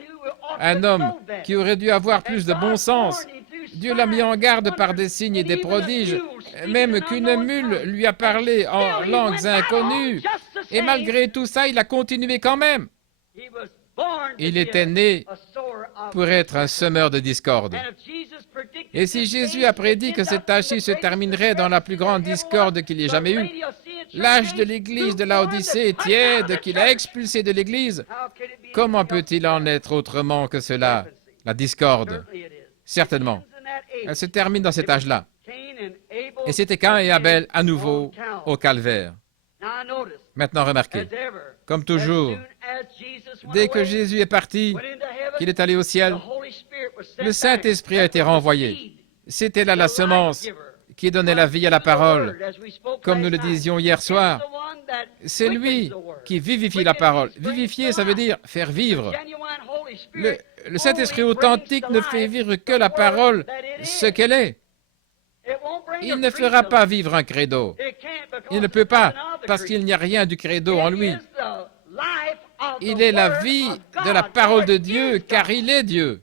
un homme qui aurait dû avoir plus de bon sens. Dieu l'a mis en garde par des signes et des prodiges, même qu'une mule lui a parlé en langues inconnues. Et malgré tout ça, il a continué quand même. Il était né pour être un semeur de discorde. Et si Jésus a prédit que cet âge-ci se terminerait dans la plus grande discorde qu'il y ait jamais eu, l'âge de l'Église de Laodicée tiède qu'il a expulsé de l'Église, comment peut-il en être autrement que cela, la discorde? Certainement. Elle se termine dans cet âge-là. Et c'était Caïn et Abel à nouveau au calvaire. Maintenant, remarquez, comme toujours, dès que Jésus est parti, qu'il est allé au ciel, le Saint-Esprit a été renvoyé. C'était là la semence qui donnait la vie à la parole. Comme nous le disions hier soir, c'est lui qui vivifie la parole. Vivifier, ça veut dire faire vivre. Le Saint-Esprit authentique ne fait vivre que la parole, ce qu'elle est. Il ne fera pas vivre un credo. Il ne peut pas, parce qu'il n'y a rien du credo en lui. Il est la vie de la parole de Dieu, car il est Dieu.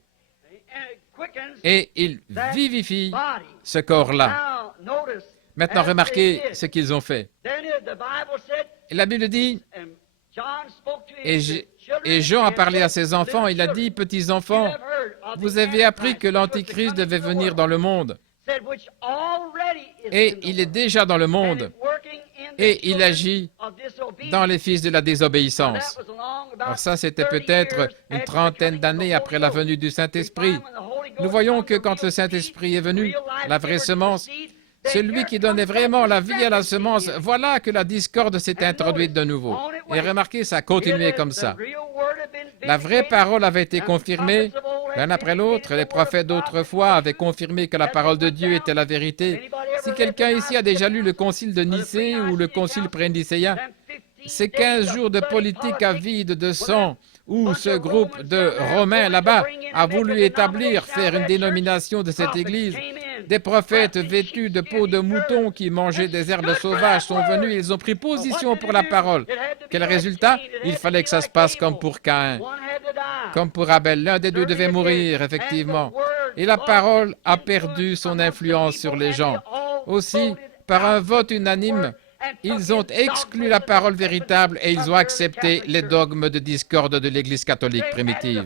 Et il vivifie ce corps-là. Maintenant, remarquez ce qu'ils ont fait. Et la Bible dit, et Jean a parlé à ses enfants, il a dit, petits enfants, vous avez appris que l'Antichrist devait venir dans le monde. Et il est déjà dans le monde. Et il agit dans les fils de la désobéissance. Alors ça, c'était peut-être une trentaine d'années après la venue du Saint-Esprit. Nous voyons que quand le Saint-Esprit est venu, la vraie semence, celui qui donnait vraiment la vie à la semence, voilà que la discorde s'est introduite de nouveau. Et remarquez, ça a continué comme ça. La vraie parole avait été confirmée, l'un après l'autre. Les prophètes d'autrefois avaient confirmé que la parole de Dieu était la vérité. Si quelqu'un ici a déjà lu le concile de Nicée ou le concile pré-nicéen, ces 15 jours de politique avide de sang, où ce groupe de Romains là-bas a voulu faire une dénomination de cette église. Des prophètes vêtus de peau de mouton qui mangeaient des herbes sauvages sont venus et ils ont pris position pour la parole. Quel résultat? Il fallait que ça se passe comme pour Caïn, comme pour Abel. L'un des deux devait mourir, effectivement. Et la parole a perdu son influence sur les gens. Aussi, par un vote unanime, ils ont exclu la parole véritable et ils ont accepté les dogmes de discorde de l'Église catholique primitive.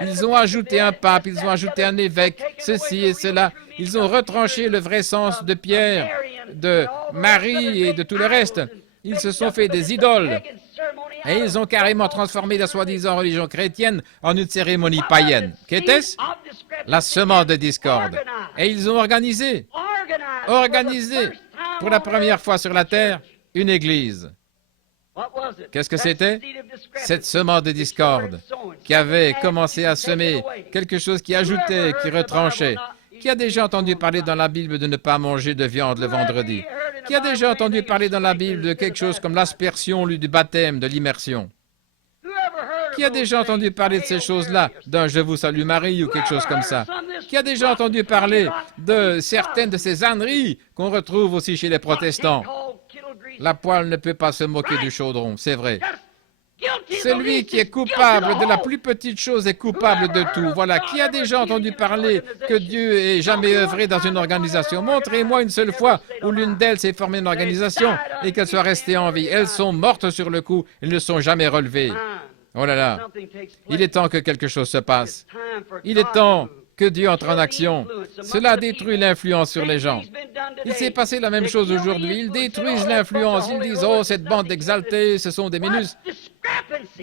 Ils ont ajouté un pape, ils ont ajouté un évêque, ceci et cela. Ils ont retranché le vrai sens de Pierre, de Marie et de tout le reste. Ils se sont fait des idoles. Et ils ont carrément transformé la soi-disant religion chrétienne en une cérémonie païenne. Qu'était-ce? La semence de discorde. Et ils ont organisé pour la première fois sur la terre une église. Qu'est-ce que c'était? Cette semence de discorde qui avait commencé à semer quelque chose qui ajoutait, qui retranchait. Qui a déjà entendu parler dans la Bible de ne pas manger de viande le vendredi? Qui a déjà entendu parler dans la Bible de quelque chose comme l'aspersion, du baptême, de l'immersion? Qui a déjà entendu parler de ces choses-là, d'un « Je vous salue Marie » ou quelque chose comme ça? Qui a déjà entendu parler de certaines de ces âneries qu'on retrouve aussi chez les protestants? La poêle ne peut pas se moquer du chaudron, c'est vrai. Celui qui est coupable de la plus petite chose est coupable de tout. Voilà. Qui a déjà entendu parler que Dieu ait jamais œuvré dans une organisation? Montrez-moi une seule fois où l'une d'elles s'est formée une organisation et qu'elle soit restée en vie. Elles sont mortes sur le coup. Elles ne sont jamais relevées. Oh là là. Il est temps que quelque chose se passe. Il est temps que Dieu entre en action. Cela détruit l'influence sur les gens. Il s'est passé la même chose aujourd'hui. Ils détruisent l'influence. Ils disent « Oh, cette bande d'exaltés, ce sont des minus. »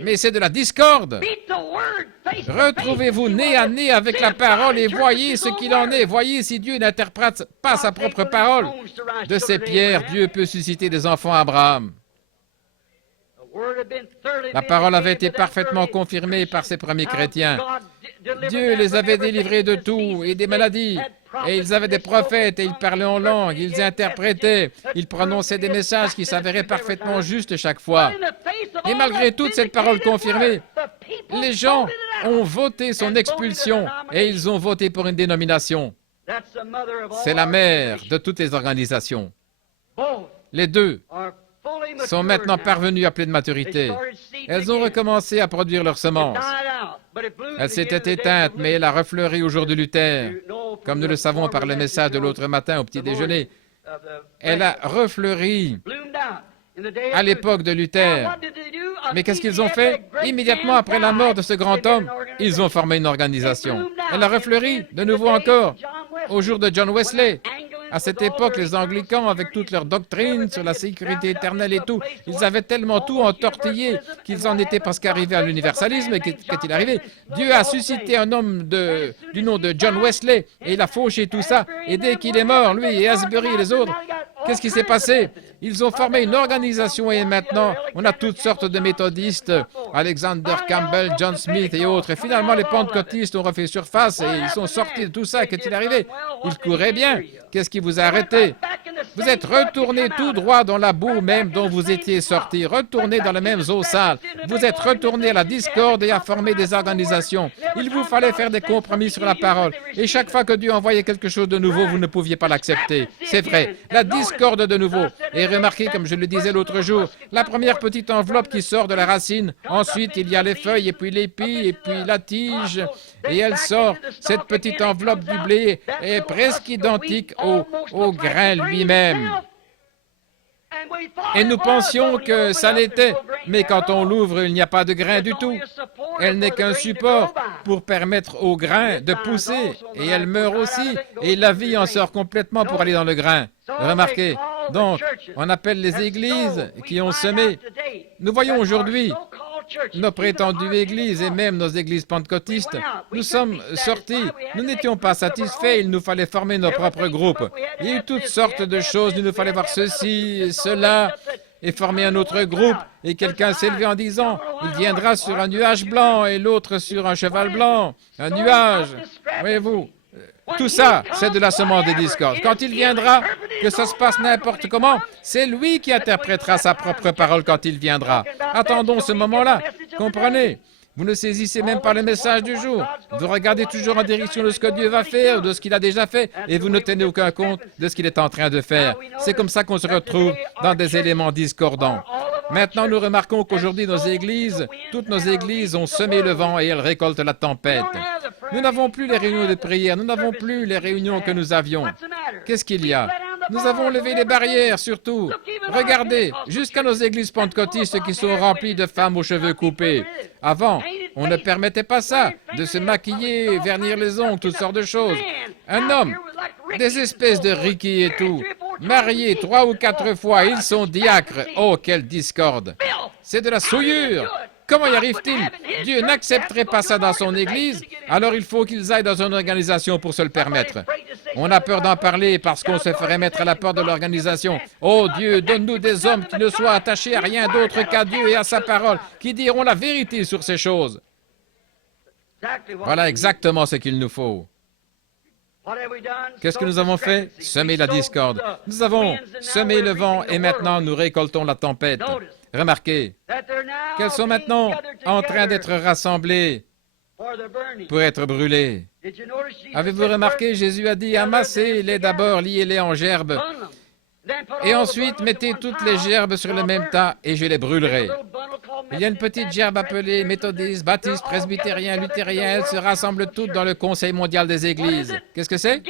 Mais c'est de la discorde. Retrouvez-vous nez à nez avec la parole et voyez ce qu'il en est. Voyez si Dieu n'interprète pas sa propre parole. De ces pierres, Dieu peut susciter des enfants à Abraham. La parole avait été parfaitement confirmée par ces premiers chrétiens. Dieu les avait délivrés de tout et des maladies. Et ils avaient des prophètes et ils parlaient en langue, ils interprétaient, ils prononçaient des messages qui s'avéraient parfaitement justes chaque fois. Et malgré toute cette parole confirmée, les gens ont voté son expulsion et ils ont voté pour une dénomination. C'est la mère de toutes les organisations. Les deux sont maintenant parvenues à pleine maturité. Elles ont recommencé à produire leurs semences. Elle s'était éteinte, mais elle a refleuri au jour de Luther, comme nous le savons par le message de l'autre matin au petit déjeuner. Elle a refleuri à l'époque de Luther. Mais qu'est-ce qu'ils ont fait? Immédiatement après la mort de ce grand homme, ils ont formé une organisation. Elle a refleuri de nouveau encore au jour de John Wesley. À cette époque, les Anglicans, avec toute leur doctrine sur la sécurité éternelle et tout, ils avaient tellement tout entortillé qu'ils en étaient presque arrivés à l'universalisme. Et qu'est-il arrivé? Dieu a suscité un homme du nom de John Wesley et il a fauché tout ça. Et dès qu'il est mort, lui et Asbury et les autres, qu'est-ce qui s'est passé? Ils ont formé une organisation et maintenant, on a toutes sortes de méthodistes, Alexander Campbell, John Smith et autres. Et finalement, les pentecôtistes ont refait surface et ils sont sortis de tout ça. Qu'est-il arrivé? Ils couraient bien. Qu'est-ce qui vous a arrêté? Vous êtes retourné tout droit dans la boue même dont vous étiez sorti, retourné dans les mêmes eaux sales. Vous êtes retourné à la discorde et à former des organisations. Il vous fallait faire des compromis sur la parole. Et chaque fois que Dieu envoyait quelque chose de nouveau, vous ne pouviez pas l'accepter. C'est vrai. La discorde de nouveau. Et remarquez, comme je le disais l'autre jour, la première petite enveloppe qui sort de la racine. Ensuite, il y a les feuilles et puis l'épi et puis la tige. Et elle sort. Cette petite enveloppe du blé est presque identique au grain lui-même. Et nous pensions que ça l'était, mais quand on l'ouvre, il n'y a pas de grain du tout. Elle n'est qu'un support pour permettre au grain de pousser, et elle meurt aussi, et la vie en sort complètement pour aller dans le grain. Remarquez, donc, on appelle les églises qui ont semé. Nous voyons aujourd'hui nos prétendues églises et même nos églises pentecôtistes, nous sommes sortis, nous n'étions pas satisfaits, il nous fallait former nos propres groupes. Il y a eu toutes sortes de choses, il nous fallait voir ceci, cela, et former un autre groupe. Et quelqu'un s'est levé en disant, il viendra sur un nuage blanc et l'autre sur un cheval blanc, un nuage, voyez-vous. Tout ça, c'est de la semence de discorde. Quand il viendra, que ça se passe n'importe comment, c'est lui qui interprétera sa propre parole quand il viendra. Attendons ce moment-là. Comprenez? Vous ne saisissez même pas le message du jour. Vous regardez toujours en direction de ce que Dieu va faire, de ce qu'il a déjà fait, et vous ne tenez aucun compte de ce qu'il est en train de faire. C'est comme ça qu'on se retrouve dans des éléments discordants. Maintenant, nous remarquons qu'aujourd'hui, toutes nos églises ont semé le vent et elles récoltent la tempête. Nous n'avons plus les réunions de prière, nous n'avons plus les réunions que nous avions. Qu'est-ce qu'il y a? Nous avons levé les barrières, surtout. Regardez, jusqu'à nos églises pentecôtistes qui sont remplies de femmes aux cheveux coupés. Avant, on ne permettait pas ça, de se maquiller, vernir les ongles, toutes sortes de choses. Un homme, des espèces de Ricky et tout, mariés 3 ou 4 fois, ils sont diacres. Oh, quelle discorde! C'est de la souillure! Comment y arrive-t-il? Dieu n'accepterait pas ça dans son Église, alors il faut qu'ils aillent dans une organisation pour se le permettre. On a peur d'en parler parce qu'on se ferait mettre à la porte de l'organisation. Oh Dieu, donne-nous des hommes qui ne soient attachés à rien d'autre qu'à Dieu et à sa parole, qui diront la vérité sur ces choses. Voilà exactement ce qu'il nous faut. Qu'est-ce que nous avons fait? Semer la discorde. Nous avons semé le vent et maintenant nous récoltons la tempête. Remarquez qu'elles sont maintenant en train d'être rassemblées pour être brûlées. Avez-vous remarqué, Jésus a dit, amassez-les d'abord, liez-les en gerbes, et ensuite mettez toutes les gerbes sur le même tas et je les brûlerai. Il y a une petite gerbe appelée méthodiste, baptiste, presbytérien, luthérien, elles se rassemblent toutes dans le Conseil mondial des églises. Qu'est-ce que c'est?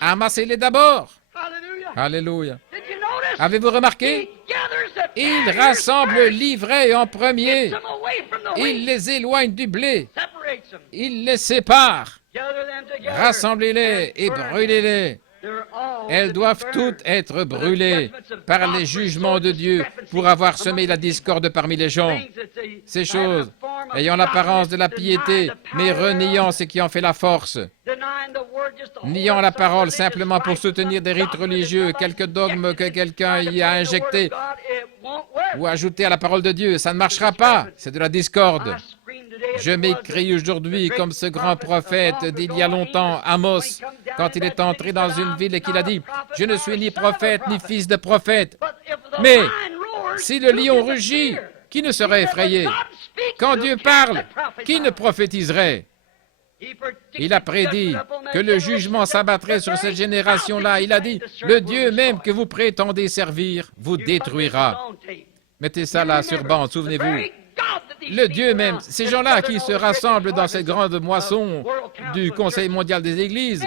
Amassez-les d'abord. Alléluia. Avez-vous remarqué? Il rassemble l'ivraie en premier. Il les éloigne du blé. Il les sépare. Rassemblez-les et brûlez-les. Elles doivent toutes être brûlées par les jugements de Dieu pour avoir semé la discorde parmi les gens. Ces choses ayant l'apparence de la piété, mais reniant ce qui en fait la force. Niant la parole simplement pour soutenir des rites religieux, quelques dogmes que quelqu'un y a injectés ou ajoutés à la parole de Dieu. Ça ne marchera pas, c'est de la discorde. Je m'écris aujourd'hui comme ce grand prophète d'il y a longtemps, Amos, quand il est entré dans une ville et qu'il a dit « Je ne suis ni prophète ni fils de prophète, mais si le lion rugit, qui ne serait effrayé? Quand Dieu parle, qui ne prophétiserait ?» Il a prédit que le jugement s'abattrait sur cette génération-là. Il a dit « Le Dieu même que vous prétendez servir vous détruira. » Mettez ça là sur bande, souvenez-vous. Le Dieu même, ces gens-là qui se rassemblent dans cette grande moisson du Conseil mondial des églises,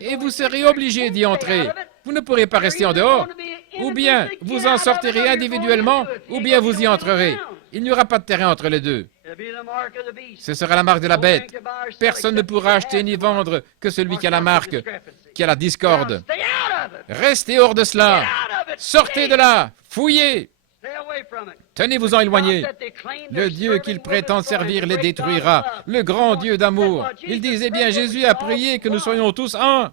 et vous serez obligés d'y entrer. Vous ne pourrez pas rester en dehors. Ou bien vous en sortirez individuellement, ou bien vous y entrerez. Il n'y aura pas de terrain entre les deux. Ce sera la marque de la bête. Personne ne pourra acheter ni vendre que celui qui a la marque, qui a la discorde. Restez hors de cela. Sortez de là. Fouillez. Tenez-vous-en éloignés. Le Dieu qu'ils prétendent servir les détruira. Le grand Dieu d'amour. Ils disent, eh bien, Jésus a prié que nous soyons tous un.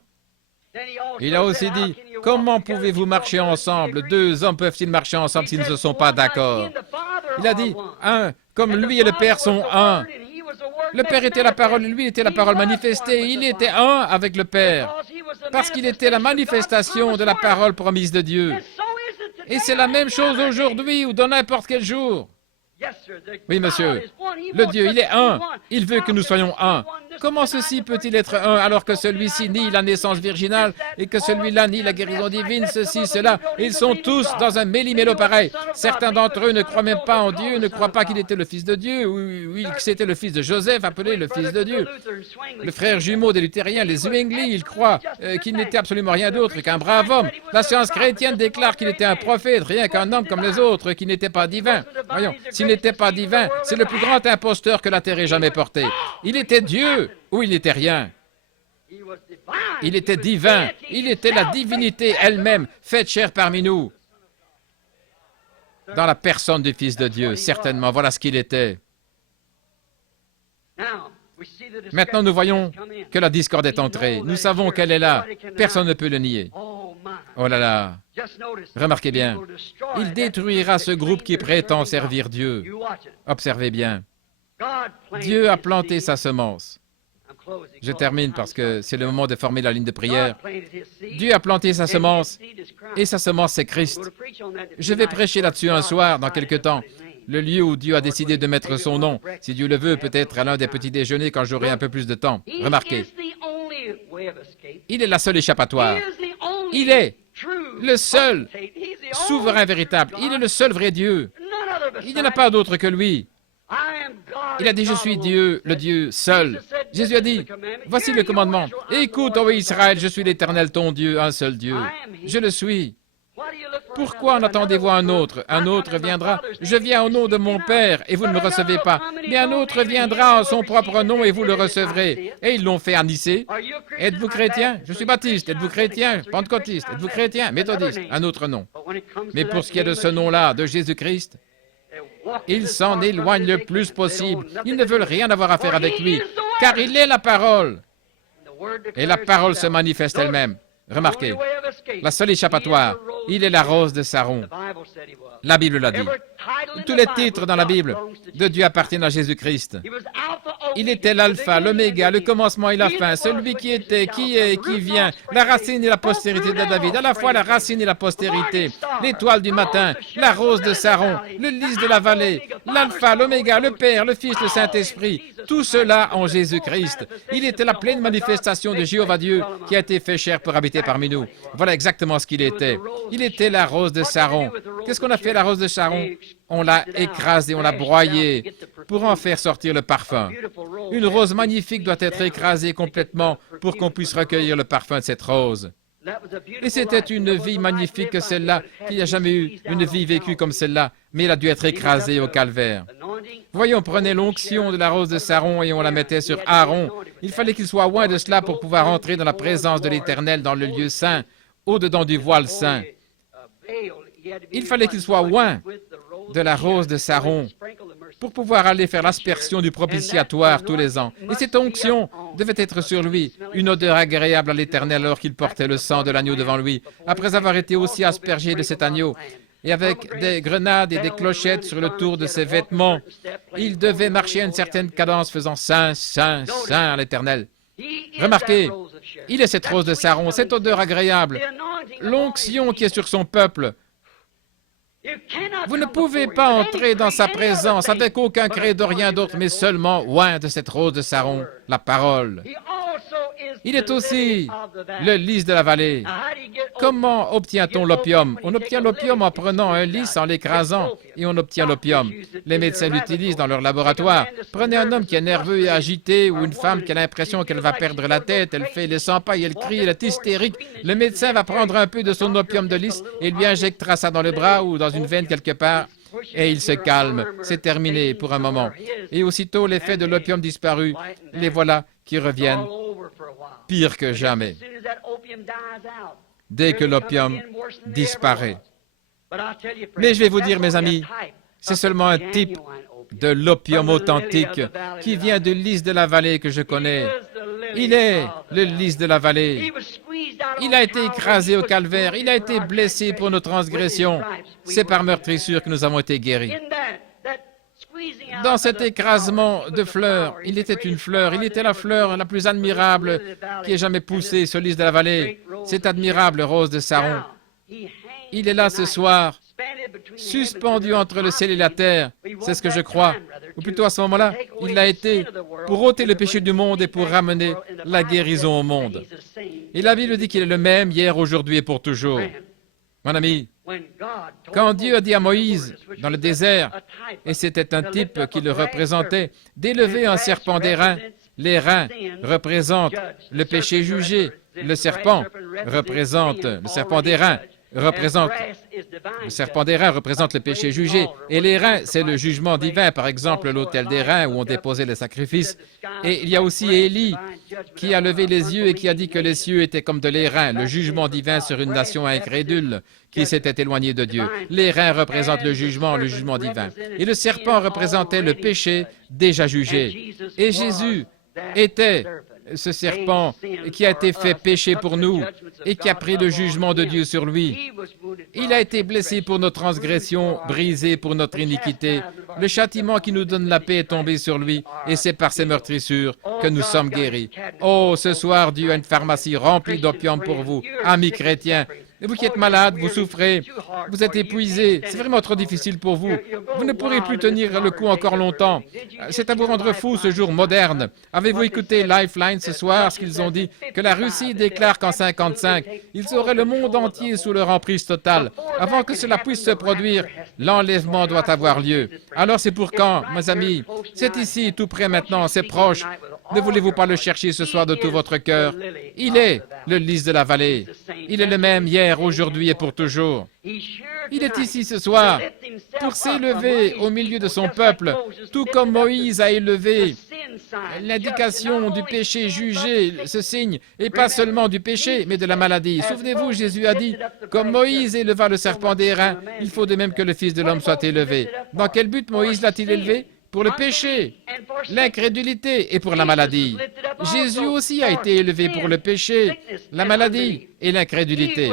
Il a aussi dit, comment pouvez-vous marcher ensemble? 2 hommes peuvent-ils marcher ensemble s'ils ne se sont pas d'accord? Il a dit, un, comme lui et le Père sont un. Le Père était la parole, lui était la parole manifestée. Il était un avec le Père, parce qu'il était la manifestation de la parole promise de Dieu. Et c'est la même chose aujourd'hui ou dans n'importe quel jour. Oui, monsieur. Le Dieu, il est un. Il veut que nous soyons un. Comment ceci peut-il être un alors que celui-ci nie la naissance virginale et que celui-là nie la guérison divine, ceci, cela? Ils sont tous dans un méli-mélo pareil. Certains d'entre eux ne croient même pas en Dieu, ne croient pas qu'il était le fils de Dieu, ou que c'était le fils de Joseph, appelé le fils de Dieu. Le frère jumeau des luthériens, les Zwingli, ils croient qu'il n'était absolument rien d'autre qu'un brave homme. La science chrétienne déclare qu'il était un prophète, rien qu'un homme comme les autres, qui n'était pas divin. Voyons, s'il n'était pas divin, c'est le plus grand imposteur que la terre ait jamais porté. Il était Dieu ou il n'était rien. Il était divin. Il était la divinité elle-même, faite chair parmi nous. Dans la personne du Fils de Dieu, certainement. Voilà ce qu'il était. Maintenant, nous voyons que la discorde est entrée. Nous savons qu'elle est là. Personne ne peut le nier. Oh là là. Remarquez bien. Il détruira ce groupe qui prétend servir Dieu. Observez bien. Dieu a planté sa semence. Je termine parce que c'est le moment de former la ligne de prière. Dieu a planté sa semence et sa semence, c'est Christ. Je vais prêcher là-dessus un soir, dans quelque temps. le lieu où Dieu a décidé de mettre son nom. Si Dieu le veut, peut-être à l'un des petits déjeuners quand j'aurai un peu plus de temps. Remarquez, il est la seule échappatoire. Il est le seul souverain véritable. Il est le seul vrai Dieu. Il n'y en a pas d'autre que lui. Il a dit, je suis Dieu, le Dieu seul. Jésus a dit, voici le commandement. Écoute, ô Israël, je suis l'Éternel, ton Dieu, un seul Dieu. Je le suis. Pourquoi en attendez-vous un autre? Un autre viendra. Je viens au nom de mon Père et vous ne me recevez pas. Mais un autre viendra en son propre nom et vous le recevrez. Et ils l'ont fait à Nicée. Êtes-vous chrétien? Je suis baptiste. Êtes-vous chrétien? Pentecôtiste. Êtes-vous chrétien? Méthodiste. Un autre nom. Mais pour ce qui est de ce nom-là, de Jésus-Christ, ils s'en éloignent le plus possible. Ils ne veulent rien avoir à faire avec lui, car il est la parole. Et la parole se manifeste elle-même. Remarquez, la seule échappatoire, il est la rose de Saron. La Bible l'a dit. Tous les titres dans la Bible de Dieu appartiennent à Jésus-Christ. Il était l'alpha, l'oméga, le commencement et la fin, celui qui était, qui est et qui vient, la racine et la postérité de David, à la fois la racine et la postérité, l'étoile du matin, la rose de Saron, le lys de la vallée, l'alpha, l'oméga, le Père, le Fils, le Saint-Esprit, tout cela en Jésus-Christ. Il était la pleine manifestation de Jéhovah Dieu qui a été fait chair pour habiter parmi nous. Voilà exactement ce qu'il était. Il était la rose de Saron. Qu'est-ce qu'on a fait la rose de Saron? On l'a écrasée, on l'a broyée pour en faire sortir le parfum. Une rose magnifique doit être écrasée complètement pour qu'on puisse recueillir le parfum de cette rose. Et c'était une vie magnifique que celle-là, qu'il n'y a jamais eu une vie vécue comme celle-là, mais elle a dû être écrasée au calvaire. Voyons, on prenait l'onction de la rose de Saron et on la mettait sur Aaron. Il fallait qu'il soit loin de cela pour pouvoir entrer dans la présence de l'Éternel dans le lieu saint, au-dedans du voile saint. Il fallait qu'il soit loin de la rose de Saron pour pouvoir aller faire l'aspersion du propitiatoire tous les ans. Et cette onction devait être sur lui, une odeur agréable à l'Éternel alors qu'il portait le sang de l'agneau devant lui, après avoir été aussi aspergé de cet agneau. Et avec des grenades et des clochettes sur le tour de ses vêtements, il devait marcher à une certaine cadence faisant Saint, Saint, Saint à l'Éternel. Remarquez, il est cette rose de Saron, cette odeur agréable, l'onction qui est sur son peuple. Vous ne pouvez pas entrer dans sa présence avec aucun credo, rien d'autre, mais seulement loin de cette rose de Saron, la parole. Il est aussi le lys de la vallée. Comment obtient-on l'opium? On obtient l'opium en prenant un lys, en l'écrasant, et on obtient l'opium. Les médecins l'utilisent dans leur laboratoire. Prenez un homme qui est nerveux et agité, ou une femme qui a l'impression qu'elle va perdre la tête, elle fait les 100 pas, elle crie, elle est hystérique. Le médecin va prendre un peu de son opium de lys et lui injectera ça dans le bras ou dans une veine quelque part, et il se calme. C'est terminé pour un moment. Et aussitôt l'effet de l'opium disparu, les voilà qui reviennent pire que jamais. Dès que l'opium disparaît. Mais je vais vous dire, mes amis, c'est seulement un type de l'opium authentique qui vient du lys de la vallée que je connais. Il est le lys de la vallée. Il a été écrasé au calvaire. Il a été blessé pour nos transgressions. C'est par meurtrissure que nous avons été guéris. Dans cet écrasement de fleurs, il était une fleur. Il était la fleur la plus admirable qui ait jamais poussé, ce lys de la vallée. Cette admirable rose de Saron. Il est là ce soir, suspendu entre le ciel et la terre. C'est ce que je crois. Ou plutôt à ce moment-là, il l'a été pour ôter le péché du monde et pour ramener la guérison au monde. Et la Bible dit qu'il est le même hier, aujourd'hui et pour toujours. Mon ami, quand Dieu a dit à Moïse, dans le désert, et c'était un type qui le représentait, d'élever un serpent d'airain, les reins représentent le péché jugé, le serpent représente, le serpent d'airain représente, le serpent d'airain représente le péché jugé, et les reins, c'est le jugement divin, par exemple l'autel des reins où on déposait les sacrifices. Et il y a aussi Élie qui a levé les yeux et qui a dit que les cieux étaient comme de l'airain, le jugement divin sur une nation incrédule qui s'était éloignée de Dieu. Les reins représentent le jugement divin. Et le serpent représentait le péché déjà jugé. Et Jésus était ce serpent qui a été fait péché pour nous et qui a pris le jugement de Dieu sur lui. Il a été blessé pour nos transgressions, brisé pour notre iniquité. Le châtiment qui nous donne la paix est tombé sur lui et c'est par ses meurtrissures que nous sommes guéris. Oh, ce soir, Dieu a une pharmacie remplie d'opium pour vous, amis chrétiens. Et vous qui êtes malade, vous souffrez, vous êtes épuisé, c'est vraiment trop difficile pour vous. Vous ne pourrez plus tenir le coup encore longtemps. C'est à vous rendre fou ce jour moderne. Avez-vous écouté Lifeline ce soir, ce qu'ils ont dit? Que la Russie déclare qu'en 55, ils auraient le monde entier sous leur emprise totale. Avant que cela puisse se produire, l'enlèvement doit avoir lieu. Alors c'est pour quand, mes amis? C'est ici, tout près maintenant, c'est proche. Ne voulez-vous pas le chercher ce soir de tout votre cœur? Il est le lys de la vallée. Il est le même hier, aujourd'hui et pour toujours. Il est ici ce soir pour s'élever au milieu de son peuple, tout comme Moïse a élevé l'indication du péché jugé, ce signe, et pas seulement du péché, mais de la maladie. Souvenez-vous, Jésus a dit, comme Moïse éleva le serpent d'airain, il faut de même que le Fils de l'homme soit élevé. Dans quel but Moïse l'a-t-il élevé? Pour le péché, l'incrédulité et pour la maladie. Jésus aussi a été élevé pour le péché, la maladie et l'incrédulité.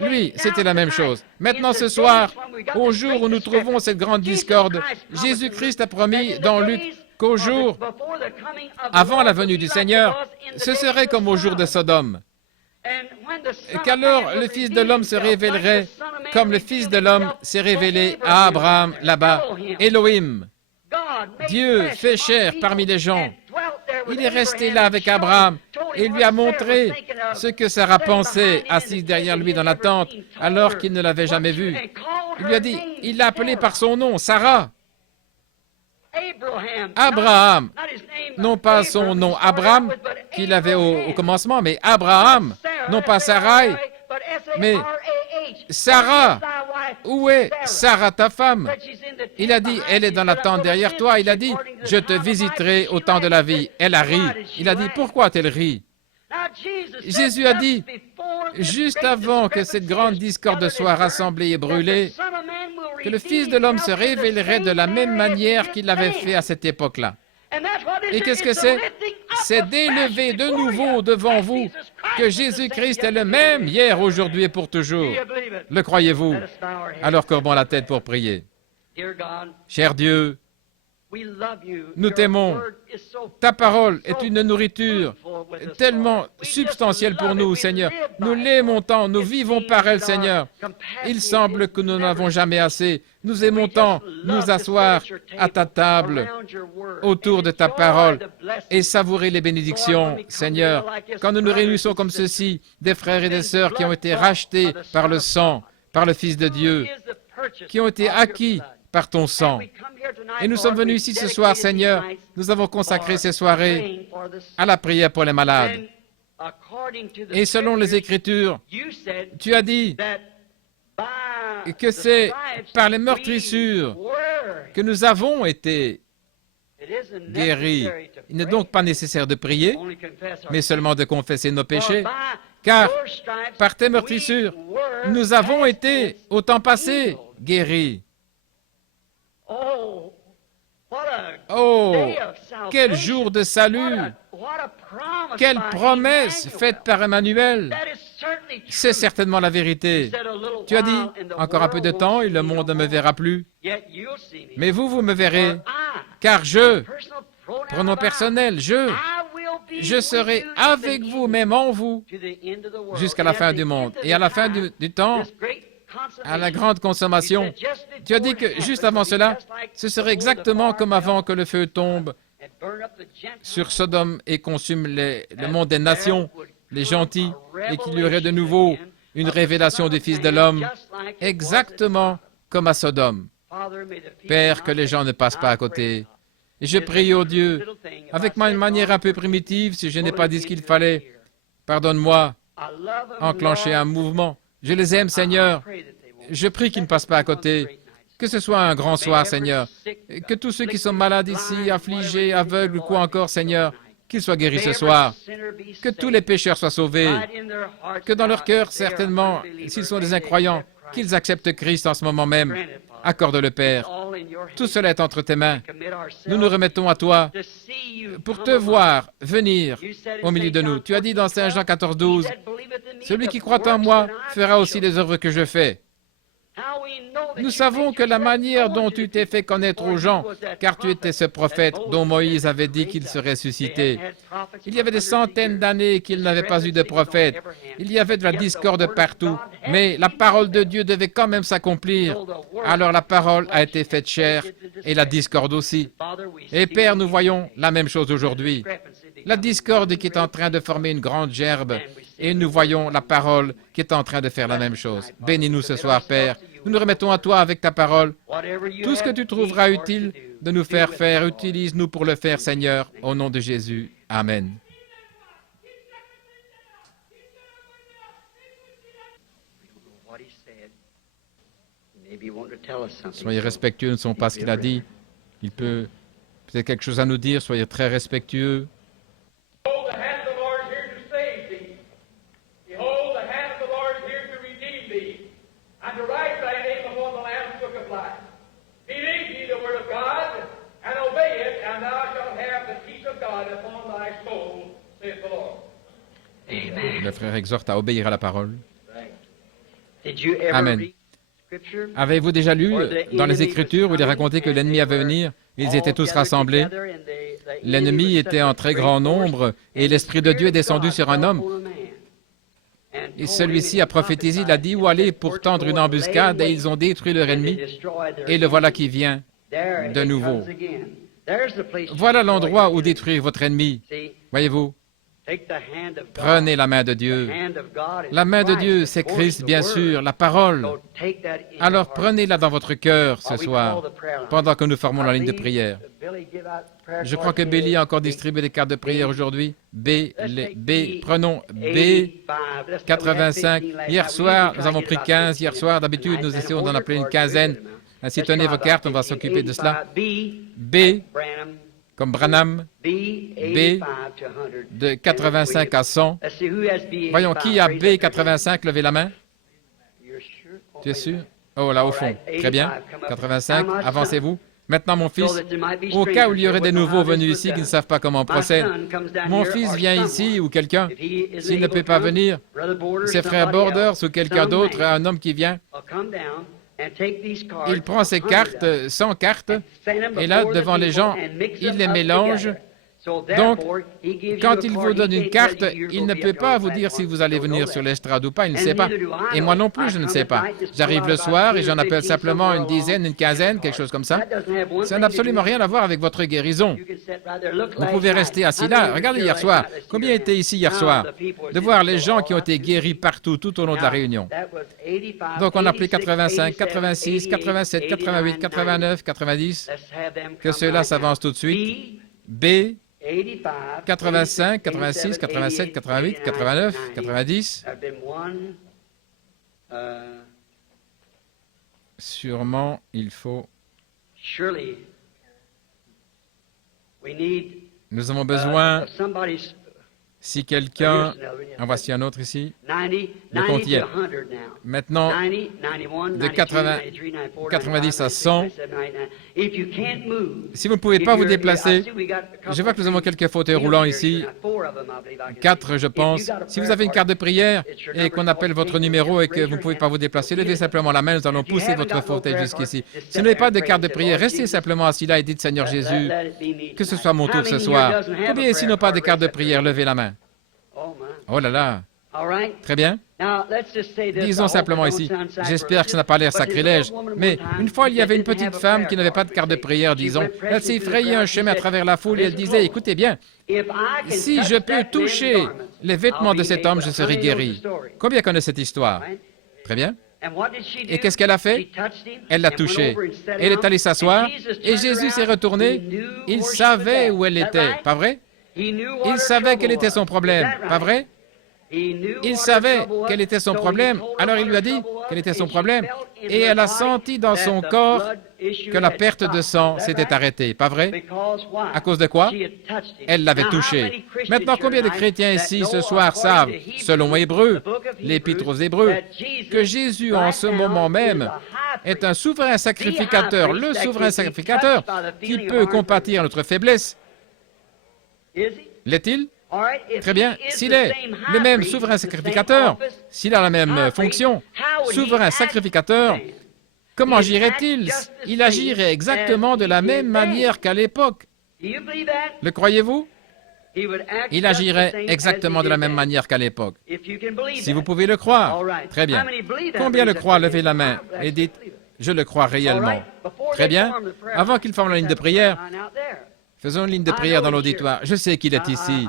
Lui, c'était la même chose. Maintenant, ce soir, au jour où nous trouvons cette grande discorde, Jésus-Christ a promis dans Luc qu'au jour, avant la venue du Seigneur, ce serait comme au jour de Sodome. Et qu'alors le Fils de l'homme se révélerait comme le Fils de l'homme s'est révélé à Abraham là-bas, Elohim. Dieu fait chair parmi les gens. Il est resté là avec Abraham et lui a montré ce que Sarah pensait, assise derrière lui dans la tente, alors qu'il ne l'avait jamais vue. Il lui a dit, il l'a appelé par son nom, Sarah. Abraham, non pas son nom Abraham qu'il avait au commencement, mais Abraham, non pas Sarai, mais Sarah. Où est Sarah, ta femme? Il a dit, elle est dans la tente derrière toi. Il a dit, je te visiterai au temps de la vie. Elle a ri. Il a dit, pourquoi a-t-elle ri? Jésus a dit, juste avant que cette grande discorde soit rassemblée et brûlée, que le Fils de l'homme se révélerait de la même manière qu'il l'avait fait à cette époque-là. Et qu'est-ce que c'est? C'est d'élever de nouveau devant vous que Jésus-Christ est le même hier, aujourd'hui et pour toujours. Le croyez-vous? Alors courbons la tête pour prier. Cher Dieu, nous t'aimons. Ta parole est une nourriture tellement substantielle pour nous, Seigneur. Nous l'aimons tant, nous vivons par elle, Seigneur. Il semble que nous n'avons jamais assez. Nous aimons tant nous asseoir à ta table, autour de ta parole, et savourer les bénédictions, Seigneur. Quand nous nous réunissons comme ceci, des frères et des sœurs qui ont été rachetés par le sang, par le Fils de Dieu, qui ont été acquis par ton sang. Et nous sommes venus ici ce soir, Seigneur. Nous avons consacré ces soirées à la prière pour les malades. Et selon les Écritures, tu as dit que c'est par les meurtrissures que nous avons été guéris. Il n'est donc pas nécessaire de prier, mais seulement de confesser nos péchés, car par tes meurtrissures, nous avons été, au temps passé, guéris. Oh, quel jour de salut! Quelle promesse faite par Emmanuel! C'est certainement la vérité. Tu as dit, encore un peu de temps et le monde ne me verra plus. Mais vous me verrez, car pronom personnel, je serai avec vous, même en vous, jusqu'à la fin du monde. Et à la fin du temps, à la grande consommation, tu as dit que juste avant cela, ce serait exactement comme avant que le feu tombe sur Sodome et consume le monde des nations, les gentils, et qu'il y aurait de nouveau une révélation du Fils de l'homme, exactement comme à Sodome. Père, que les gens ne passent pas à côté. Et je prie, ô Dieu, avec ma manière un peu primitive, si je n'ai pas dit ce qu'il fallait, pardonne-moi, enclencher un mouvement. Je les aime, Seigneur. Je prie qu'ils ne passent pas à côté. Que ce soit un grand soir, Seigneur. Que tous ceux qui sont malades ici, affligés, aveugles ou quoi encore, Seigneur, qu'ils soient guéris ce soir. Que tous les pécheurs soient sauvés. Que dans leur cœur, certainement, s'ils sont des incroyants, qu'ils acceptent Christ en ce moment même. Accorde-le, Père. Tout cela est entre tes mains. Nous nous remettons à toi pour te voir venir au milieu de nous. Tu as dit dans Saint Jean 14, 12, « Celui qui croit en moi fera aussi les œuvres que je fais. » Nous savons que la manière dont tu t'es fait connaître aux gens, car tu étais ce prophète dont Moïse avait dit qu'il serait ressuscité. Il y avait des centaines d'années qu'il n'avait pas eu de prophète. Il y avait de la discorde partout, mais la parole de Dieu devait quand même s'accomplir. Alors la parole a été faite chair et la discorde aussi. Et Père, nous voyons la même chose aujourd'hui. La discorde qui est en train de former une grande gerbe, et nous voyons la parole qui est en train de faire la même chose. Bénis-nous ce soir, Père. Nous nous remettons à toi avec ta parole. Tout ce que tu trouveras utile de nous faire faire, utilise-nous pour le faire, Seigneur, au nom de Jésus. Amen. Soyez respectueux, nous ne savons pas ce qu'il a dit. Il peut peut-être quelque chose à nous dire, soyez très respectueux. Le frère exhorte à obéir à la parole. Amen. Avez-vous déjà lu dans les Écritures où il est raconté que l'ennemi avait venir? Ils étaient tous rassemblés. L'ennemi était en très grand nombre et l'Esprit de Dieu est descendu sur un homme. Et celui-ci a prophétisé, il a dit où aller pour tendre une embuscade et ils ont détruit leur ennemi. Et le voilà qui vient de nouveau. Voilà l'endroit où détruire votre ennemi. Voyez-vous? Prenez la main de Dieu. La main de Dieu, c'est Christ, bien sûr, la parole. Alors prenez-la dans votre cœur ce soir, pendant que nous formons la ligne de prière. Je crois que Billy a encore distribué des cartes de prière aujourd'hui. Prenons B 85. Hier soir, nous avons pris 15. Hier soir, d'habitude, nous essayons d'en appeler une quinzaine. Ainsi, tenez vos cartes, on va s'occuper de cela. B, comme Branham, B, de 85 à 100. Voyons, qui a B 85? Levez la main. Tu es sûr? Oh, là, au fond. Très bien. 85, avancez-vous. Maintenant, mon fils, au cas où il y aurait des nouveaux venus ici qui ne savent pas comment on procède, mon fils vient ici, ou quelqu'un, s'il ne peut pas venir, ses frères Borders ou quelqu'un d'autre, un homme qui vient, il prend ses cartes, 100 cartes, et là, devant les gens, il les mélange. Donc, quand il vous donne une carte, il ne peut pas vous dire si vous allez venir sur l'estrade ou pas, il ne sait pas. Et moi non plus, je ne sais pas. J'arrive le soir et j'en appelle simplement une dizaine, une quinzaine, quelque chose comme ça. Ça n'a absolument rien à voir avec votre guérison. Vous pouvez rester assis là. Regardez hier soir. Combien étaient ici hier soir? De voir les gens qui ont été guéris partout, tout au long de la réunion. Donc, on a appelé 85, 86, 87, 88, 89, 90. Que ceux-là s'avancent tout de suite. B, 85, 86, 87, 88, 89, 90. Sûrement, il faut... Nous avons besoin, si quelqu'un... En voici un autre ici. Le compte y est. Maintenant, de 90 à 100, si vous ne pouvez pas vous déplacer, je vois que nous avons quelques fauteuils roulants ici, 4 je pense. Si vous avez une carte de prière et qu'on appelle votre numéro et que vous ne pouvez pas vous déplacer, levez simplement la main, nous allons pousser votre fauteuil jusqu'ici. Si vous n'avez pas de carte de prière, restez simplement assis là et dites Seigneur Jésus, que ce soit mon tour ce soir. Combien ici n'ont pas de carte de prière? Levez la main. Oh là là. Très bien. Disons simplement ici, j'espère que ça n'a pas l'air sacrilège, mais une fois il y avait une petite femme qui n'avait pas de carte de prière, disons, elle s'est frayée un chemin à travers la foule et elle disait, écoutez bien, si je peux toucher les vêtements de cet homme, je serai guéri. Combien connaissent cette histoire? Très bien. Et qu'est-ce qu'elle a fait? Elle l'a touché. Elle est allée s'asseoir et Jésus s'est retourné. Il savait où elle était, pas vrai? Il savait quel était son problème, pas vrai? Il savait quel était son problème, alors il lui a dit quel était son problème, et elle a senti dans son corps que la perte de sang s'était arrêtée, pas vrai? À cause de quoi? Elle l'avait touché. Maintenant, combien de chrétiens ici ce soir savent, selon Hébreux, l'Épître aux Hébreux, que Jésus en ce moment même est un souverain sacrificateur, le souverain sacrificateur qui peut compatir notre faiblesse? L'est-il? Très bien. S'il est le même souverain sacrificateur, s'il a la même fonction, souverain sacrificateur, Comment agirait-il? Il agirait exactement de la même manière qu'à l'époque. Le croyez-vous? Il agirait exactement de la même manière qu'à l'époque. Si vous pouvez le croire, très bien. Combien le croient? Levez la main et dites, je le crois réellement. Très bien. Avant qu'il forme la ligne de prière, faisons une ligne de prière dans l'auditoire. Je sais qu'il est ici.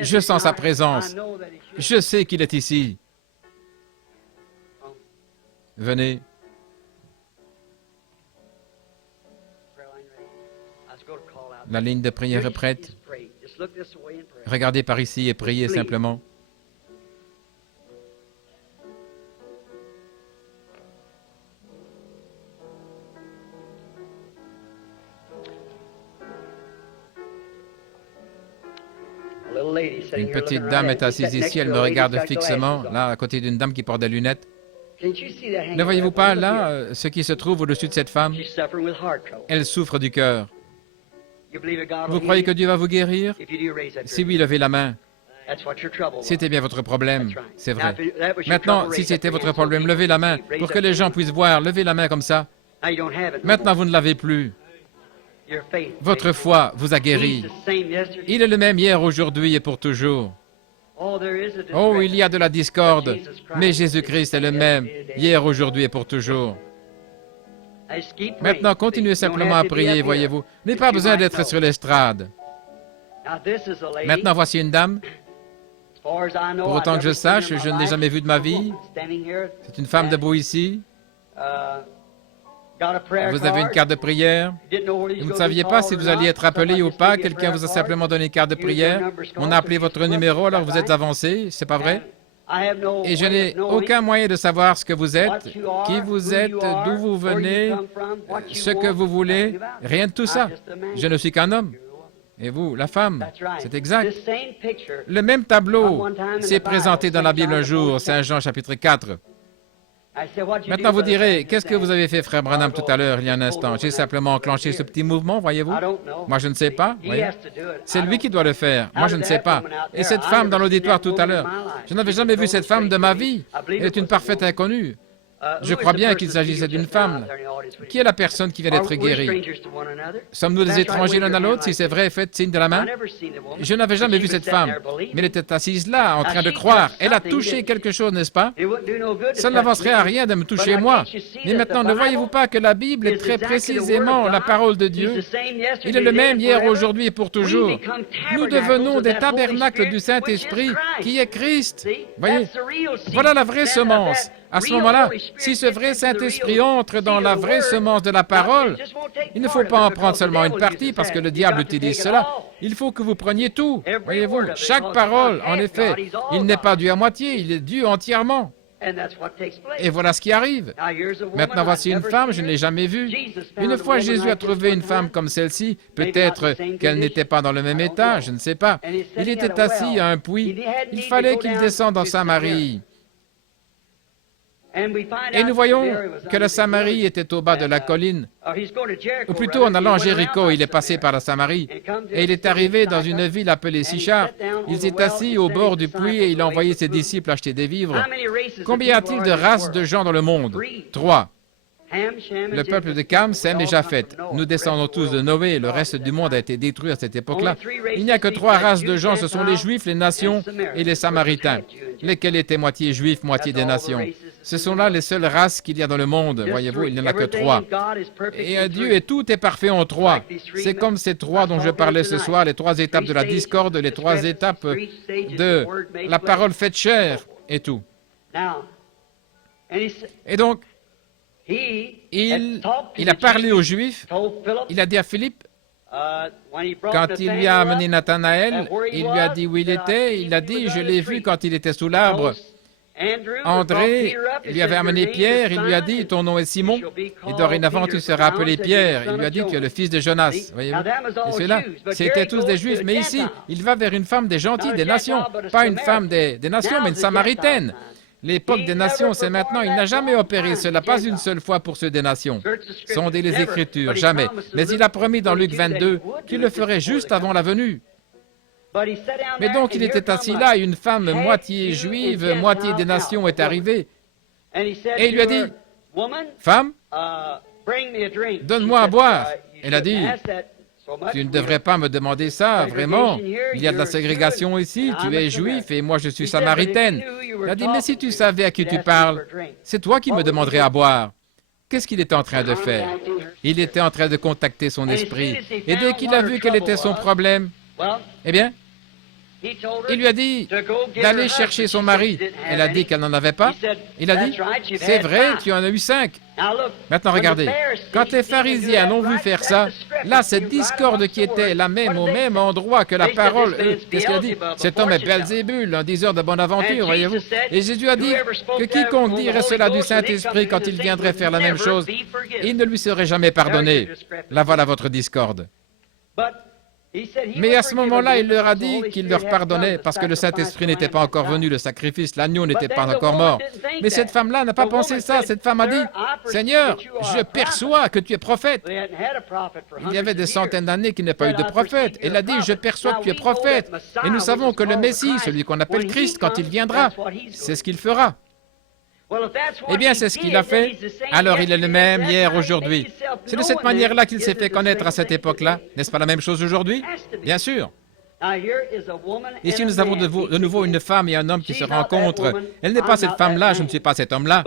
Je sens sa présence. Je sais qu'il est ici. Venez. La ligne de prière est prête. Regardez par ici et priez simplement. Une petite dame est assise ici, elle me regarde fixement, là, à côté d'une dame qui porte des lunettes. Ne voyez-vous pas, là, ce qui se trouve au-dessus de cette femme? Elle souffre du cœur. Vous croyez que Dieu va vous guérir? Si oui, levez la main. C'était bien votre problème, c'est vrai. Maintenant, si c'était votre problème, levez la main pour que les gens puissent voir. Levez la main comme ça. Maintenant, vous ne l'avez plus. Votre foi vous a guéri. Il est le même hier, aujourd'hui et pour toujours. Oh, il y a de la discorde, mais Jésus-Christ est le même, hier, aujourd'hui et pour toujours. Maintenant, continuez simplement à prier, voyez-vous. Il n'est pas besoin d'être sur l'estrade. Maintenant, voici une dame. Pour autant que je sache, je ne l'ai jamais vue de ma vie. C'est une femme debout ici. Vous avez une carte de prière. Vous ne saviez pas si vous alliez être appelé ou pas. Quelqu'un vous a simplement donné une carte de prière. On a appelé votre numéro, alors vous êtes avancé. C'est pas vrai? Et je n'ai aucun moyen de savoir ce que vous êtes, qui vous êtes, d'où vous venez, ce que vous voulez. Rien de tout ça. Je ne suis qu'un homme. Et vous, la femme, c'est exact. Le même tableau s'est présenté dans la Bible un jour, Saint Jean chapitre 4. Maintenant, vous direz, qu'est-ce que vous avez fait, frère Branham, tout à l'heure, il y a un instant? J'ai simplement enclenché ce petit mouvement, voyez-vous? Moi, je ne sais pas. C'est lui qui doit le faire. Moi, je ne sais pas. Et cette femme dans l'auditoire tout à l'heure, je n'avais jamais vu cette femme de ma vie. Elle est une parfaite inconnue. Je crois bien qu'il s'agissait d'une femme. Qui est la personne qui vient d'être guérie? Sommes-nous des étrangers l'un à l'autre? Si c'est vrai, faites signe de la main. Je n'avais jamais vu cette femme, mais elle était assise là, en train de croire. Elle a touché quelque chose, n'est-ce pas? Ça n'avancerait à rien de me toucher moi. Mais maintenant, ne voyez-vous pas que la Bible est très précisément la parole de Dieu? Il est le même hier, aujourd'hui et pour toujours. Nous devenons des tabernacles du Saint-Esprit qui est Christ. Voyez, voilà la vraie semence. À ce moment-là, si ce vrai Saint-Esprit entre dans la vraie semence de la parole, il ne faut pas en prendre seulement une partie parce que le diable utilise cela. Il faut que vous preniez tout. Voyez-vous, chaque parole, en effet, il n'est pas dû à moitié, il est dû entièrement. Et voilà ce qui arrive. Maintenant, voici une femme, je ne l'ai jamais vue. Une fois, Jésus a trouvé une femme comme celle-ci. Peut-être qu'elle n'était pas dans le même état, je ne sais pas. Il était assis à un puits. Il fallait qu'il descende dans Samarie. Et nous voyons que la Samarie était au bas de la colline. Ou plutôt, en allant à Jéricho, il est passé par la Samarie. Et il est arrivé dans une ville appelée Sichar. Il s'est assis au bord du puits et il a envoyé ses disciples acheter des vivres. Combien y a-t-il de races de gens dans le monde? 3. Le peuple de Cam, Sem et Japheth. Nous descendons tous de Noé. Le reste du monde a été détruit à cette époque-là. Il n'y a que 3 races de gens. Ce sont les Juifs, les nations et les Samaritains, lesquels étaient moitié Juifs, moitié des nations. Ce sont là les seules races qu'il y a dans le monde. Voyez-vous, il n'y en a que 3. Et Dieu et tout est parfait en 3. C'est comme ces 3 dont je parlais ce soir, les 3 étapes de la discorde, les 3 étapes de la parole faite chair et tout. Et donc, il a parlé aux Juifs, il a dit à Philippe, quand il lui a amené Nathanaël, il lui a dit où il était, il a dit, je l'ai vu quand il était sous l'arbre. André lui avait amené Pierre, il lui a dit, ton nom est Simon, et dorénavant tu seras appelé Pierre. Il lui a dit, tu es le fils de Jonas. Voyez-vous? Et ceux-là, c'était tous des Juifs, mais ici, il va vers une femme des gentils, des nations, pas une femme des nations, mais une Samaritaine. L'époque des nations, c'est maintenant. Il n'a jamais opéré cela, pas une seule fois pour ceux des nations. Sondez les Écritures, jamais. Mais il a promis dans Luc 22 qu'il le ferait juste avant la venue. Mais donc il était assis là, et une femme moitié juive, moitié des nations est arrivée. Et il lui a dit, Femme, donne-moi à boire. Elle a dit, tu ne devrais pas me demander ça, vraiment. Il y a de la ségrégation ici, tu es juif et moi je suis samaritaine. Elle a dit, mais si tu savais à qui tu parles, c'est toi qui me demanderais à boire. Qu'est-ce qu'il était en train de faire? Il était en train de contacter son esprit. Et dès qu'il a vu quel était son problème, eh bien, il lui a dit d'aller chercher son mari. Elle a dit qu'elle n'en avait pas. Il a dit, c'est vrai, tu en as eu 5. Maintenant, regardez, quand les pharisiens l'ont vu faire ça, là, cette discorde qui était la même au même endroit que la parole, qu'est-ce qu'il a dit? Cet homme est Belzébul, un diseur de bonne aventure, voyez-vous. Et Jésus a dit que quiconque dirait cela du Saint-Esprit quand il viendrait faire la même chose, il ne lui serait jamais pardonné. Là, voilà votre discorde. Mais à ce moment-là, il leur a dit qu'il leur pardonnait parce que le Saint-Esprit n'était pas encore venu, le sacrifice, l'agneau n'était pas encore mort. Mais cette femme-là n'a pas pensé ça. Cette femme a dit, « Seigneur, je perçois que tu es prophète. » Il y avait des centaines d'années qu'il n'y a pas eu de prophète. Elle a dit, « Je perçois que tu es prophète. » Et nous savons que le Messie, celui qu'on appelle Christ, quand il viendra, c'est ce qu'il fera. Eh bien, c'est ce qu'il a fait. Alors, il est le même hier, aujourd'hui. C'est de cette manière-là qu'il s'est fait connaître à cette époque-là. N'est-ce pas la même chose aujourd'hui? Bien sûr. Ici, nous avons de nouveau une femme et un homme qui se rencontrent. Elle n'est pas cette femme-là, je ne suis pas cet homme-là.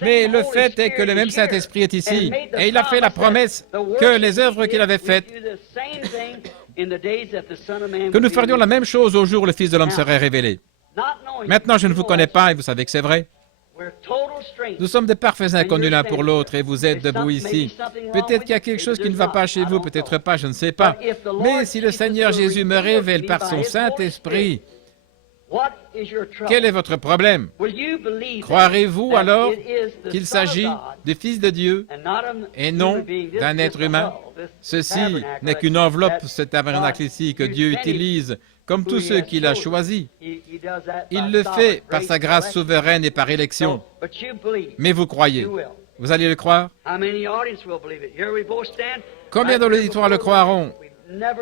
Mais le fait est que le même Saint-Esprit est ici. Et il a fait la promesse que les œuvres qu'il avait faites, que nous ferions la même chose au jour où le Fils de l'homme serait révélé. Maintenant, je ne vous connais pas et vous savez que c'est vrai. Nous sommes des parfaits inconnus l'un pour l'autre et vous êtes debout ici. Peut-être qu'il y a quelque chose qui ne va pas chez vous, peut-être pas, je ne sais pas. Mais si le Seigneur Jésus me révèle par son Saint-Esprit, quel est votre problème? Croirez-vous alors qu'il s'agit du Fils de Dieu et non d'un être humain? Ceci n'est qu'une enveloppe, ce tabernacle ici, que Dieu utilise comme tous ceux qu'il a choisis. Il le fait par sa grâce souveraine et par élection. Mais vous croyez. Vous allez le croire? Combien dans l'auditoire le croiront?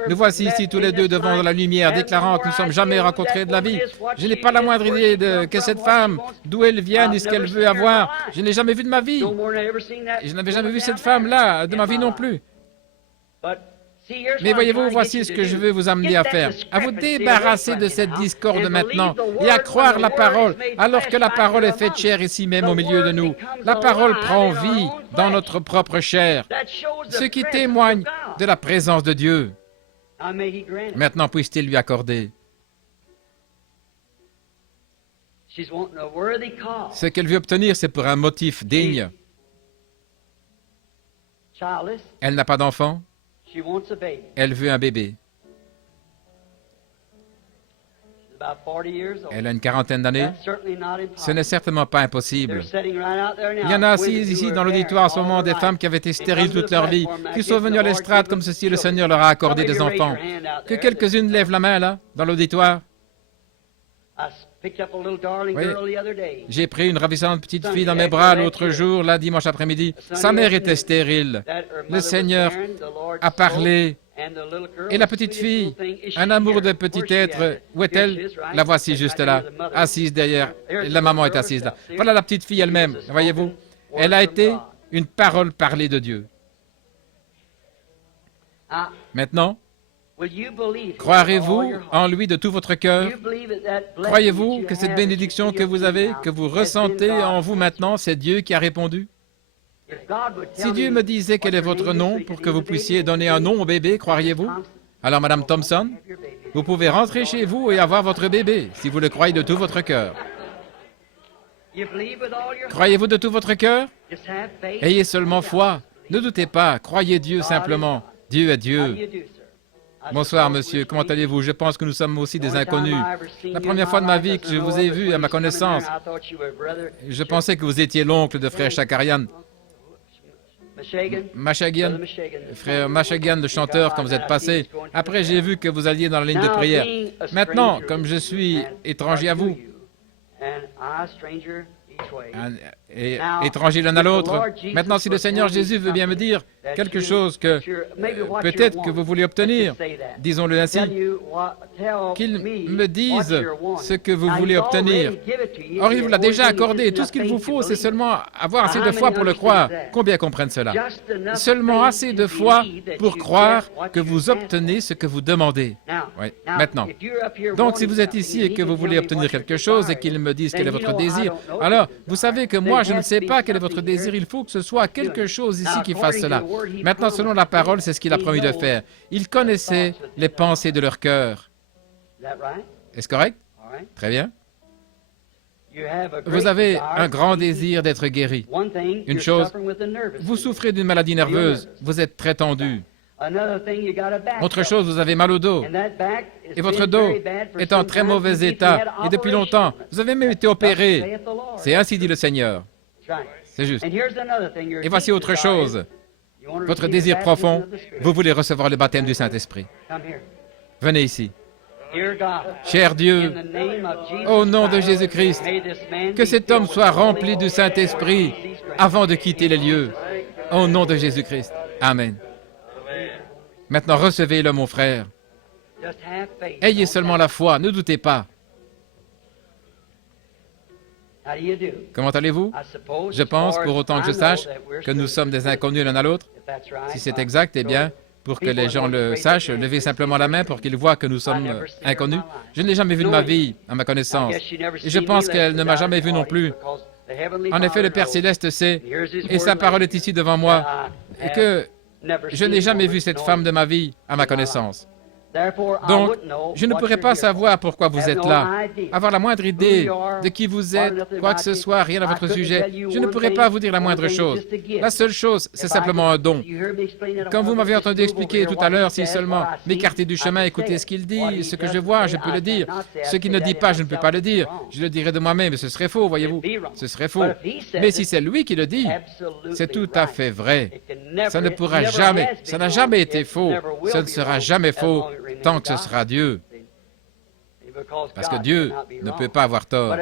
Nous voici ici tous les deux devant la lumière, déclarant que nous ne sommes jamais rencontrés de la vie. Je n'ai pas la moindre idée de que cette femme, d'où elle vient, ni ce qu'elle veut avoir. Je ne l'ai jamais vue de ma vie. Et je n'avais jamais vu cette femme-là de ma vie non plus. Mais voyez-vous, voici ce que je veux vous amener à faire. À vous débarrasser de cette discorde maintenant et à croire la parole, alors que la parole est faite chair ici même au milieu de nous. La parole prend vie dans notre propre chair, ce qui témoigne de la présence de Dieu. Maintenant, puisse-t-il lui accorder. Ce qu'elle veut obtenir, c'est pour un motif digne. Elle n'a pas d'enfant. Elle veut un bébé. Elle a une quarantaine d'années. Ce n'est certainement pas impossible. Il y en a assises ici dans l'auditoire en ce moment des femmes qui avaient été stériles toute leur vie, qui sont venues à l'estrade comme ceci, le Seigneur leur a accordé des enfants. Que quelques-unes lèvent la main là, dans l'auditoire. Oui. J'ai pris une ravissante petite fille dans mes bras l'autre jour, là, dimanche après-midi. Sa mère était stérile. Le Seigneur a parlé. Et la petite fille, un amour de petit être, où est-elle? La voici juste là, assise derrière. La maman est assise là. Voilà la petite fille elle-même, voyez-vous. Elle a été une parole parlée de Dieu. Maintenant, croirez-vous en lui de tout votre cœur? Croyez-vous que cette bénédiction que vous avez, que vous ressentez en vous maintenant, c'est Dieu qui a répondu? Si Dieu me disait quel est votre nom pour que vous puissiez donner un nom au bébé, croiriez-vous? Alors, Madame Thompson, vous pouvez rentrer chez vous et avoir votre bébé, si vous le croyez de tout votre cœur. Croyez-vous de tout votre cœur? Ayez seulement foi. Ne doutez pas, croyez Dieu simplement. Dieu est Dieu. Bonsoir, monsieur. Comment allez-vous? Je pense que nous sommes aussi des inconnus. La première fois de ma vie que je vous ai vu à ma connaissance, je pensais que vous étiez l'oncle de frère Shakarian. Mashagian, frère Mashagian, le chanteur, quand vous êtes passé. Après, j'ai vu que vous alliez dans la ligne de prière. Maintenant, comme je suis étranger à vous, et étrangers l'un à l'autre. Maintenant, si le Seigneur Jésus veut bien me dire quelque chose que peut-être que vous voulez obtenir, disons-le ainsi, qu'il me dise ce que vous voulez obtenir. Or, il vous l'a déjà accordé. Tout ce qu'il vous faut, c'est seulement avoir assez de foi pour le croire. Combien comprennent cela? Seulement assez de foi pour croire que vous obtenez ce que vous demandez. Oui. Maintenant, donc si vous êtes ici et que vous voulez obtenir quelque chose et qu'il me dise quel est votre désir, alors vous savez que moi, je ne sais pas quel est votre désir. Il faut que ce soit quelque chose ici qui fasse cela. Maintenant, selon la parole, c'est ce qu'il a promis de faire. Il connaissait les pensées de leur cœur. Est-ce correct? Très bien. Vous avez un grand désir d'être guéri. Une chose, vous souffrez d'une maladie nerveuse, vous êtes très tendu. Autre chose, vous avez mal au dos. Et votre dos est en très mauvais état. Et depuis longtemps, vous avez même été opéré. C'est ainsi dit le Seigneur. C'est juste. Et voici autre chose. Votre désir profond, vous voulez recevoir le baptême du Saint-Esprit. Venez ici. Cher Dieu, au nom de Jésus-Christ, que cet homme soit rempli du Saint-Esprit avant de quitter les lieux. Au nom de Jésus-Christ. Amen. Maintenant, recevez-le, mon frère. Ayez seulement la foi, ne doutez pas. Comment allez-vous? Je pense, pour autant que je sache, que nous sommes des inconnus l'un à l'autre. Si c'est exact, eh bien, pour que les gens le sachent, levez simplement la main pour qu'ils voient que nous sommes inconnus. Je ne l'ai jamais vu de ma vie, à ma connaissance. Et je pense qu'elle ne m'a jamais vu non plus. En effet, le Père Céleste sait, et sa parole est ici devant moi, et que je n'ai jamais vu cette femme de ma vie, à ma connaissance. Donc, je ne pourrais pas savoir pourquoi vous êtes là, avoir la moindre idée de qui vous êtes, quoi que ce soit, rien à votre sujet. Je ne pourrais pas vous dire la moindre chose. La seule chose, c'est simplement un don. Quand vous m'avez entendu expliquer tout à l'heure, si seulement m'écarter du chemin, écouter ce qu'il dit, ce que je vois, je peux le dire. Ce qu'il ne dit pas, je ne peux pas le dire. Je le dirai de moi-même, mais ce serait faux, voyez-vous. Ce serait faux. Mais si c'est lui qui le dit, c'est tout à fait vrai. Ça ne pourra jamais, ça n'a jamais été faux, ça ne sera jamais faux tant que ce sera Dieu. Parce que Dieu ne peut pas avoir tort.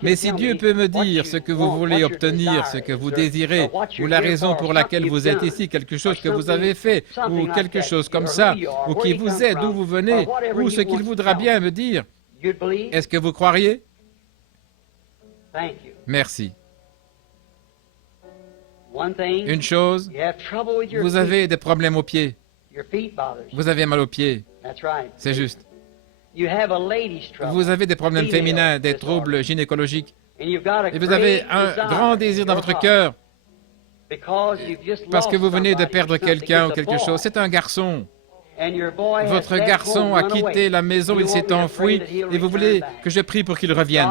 Mais si Dieu peut me dire ce que vous voulez obtenir, ce que vous désirez, ou la raison pour laquelle vous êtes ici, quelque chose que vous avez fait, ou quelque chose comme ça, ou qui vous est, d'où vous venez, ou ce qu'il voudra bien me dire, est-ce que vous croiriez? Merci. Une chose, vous avez des problèmes aux pieds. Vous avez mal aux pieds. C'est juste. Vous avez des problèmes féminins, des troubles gynécologiques. Et vous avez un grand désir dans votre cœur parce que vous venez de perdre quelqu'un ou quelque chose. C'est un garçon. Votre garçon a quitté la maison, il s'est enfoui, et vous voulez que je prie pour qu'il revienne.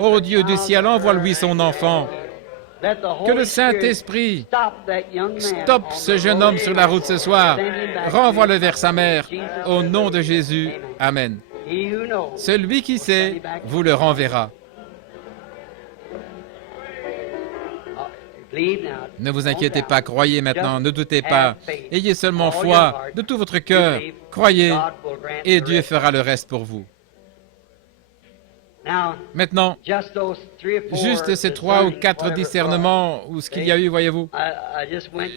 Ô Dieu du ciel, envoie-lui son enfant. Que le Saint-Esprit stoppe ce jeune homme sur la route ce soir. Renvoie-le vers sa mère. Au nom de Jésus. Amen. Celui qui sait vous le renverra. Ne vous inquiétez pas, croyez maintenant, ne doutez pas. Ayez seulement foi de tout votre cœur. Croyez et Dieu fera le reste pour vous. Maintenant, juste ces 3 ou 4 discernements, ou ce qu'il y a eu, voyez-vous,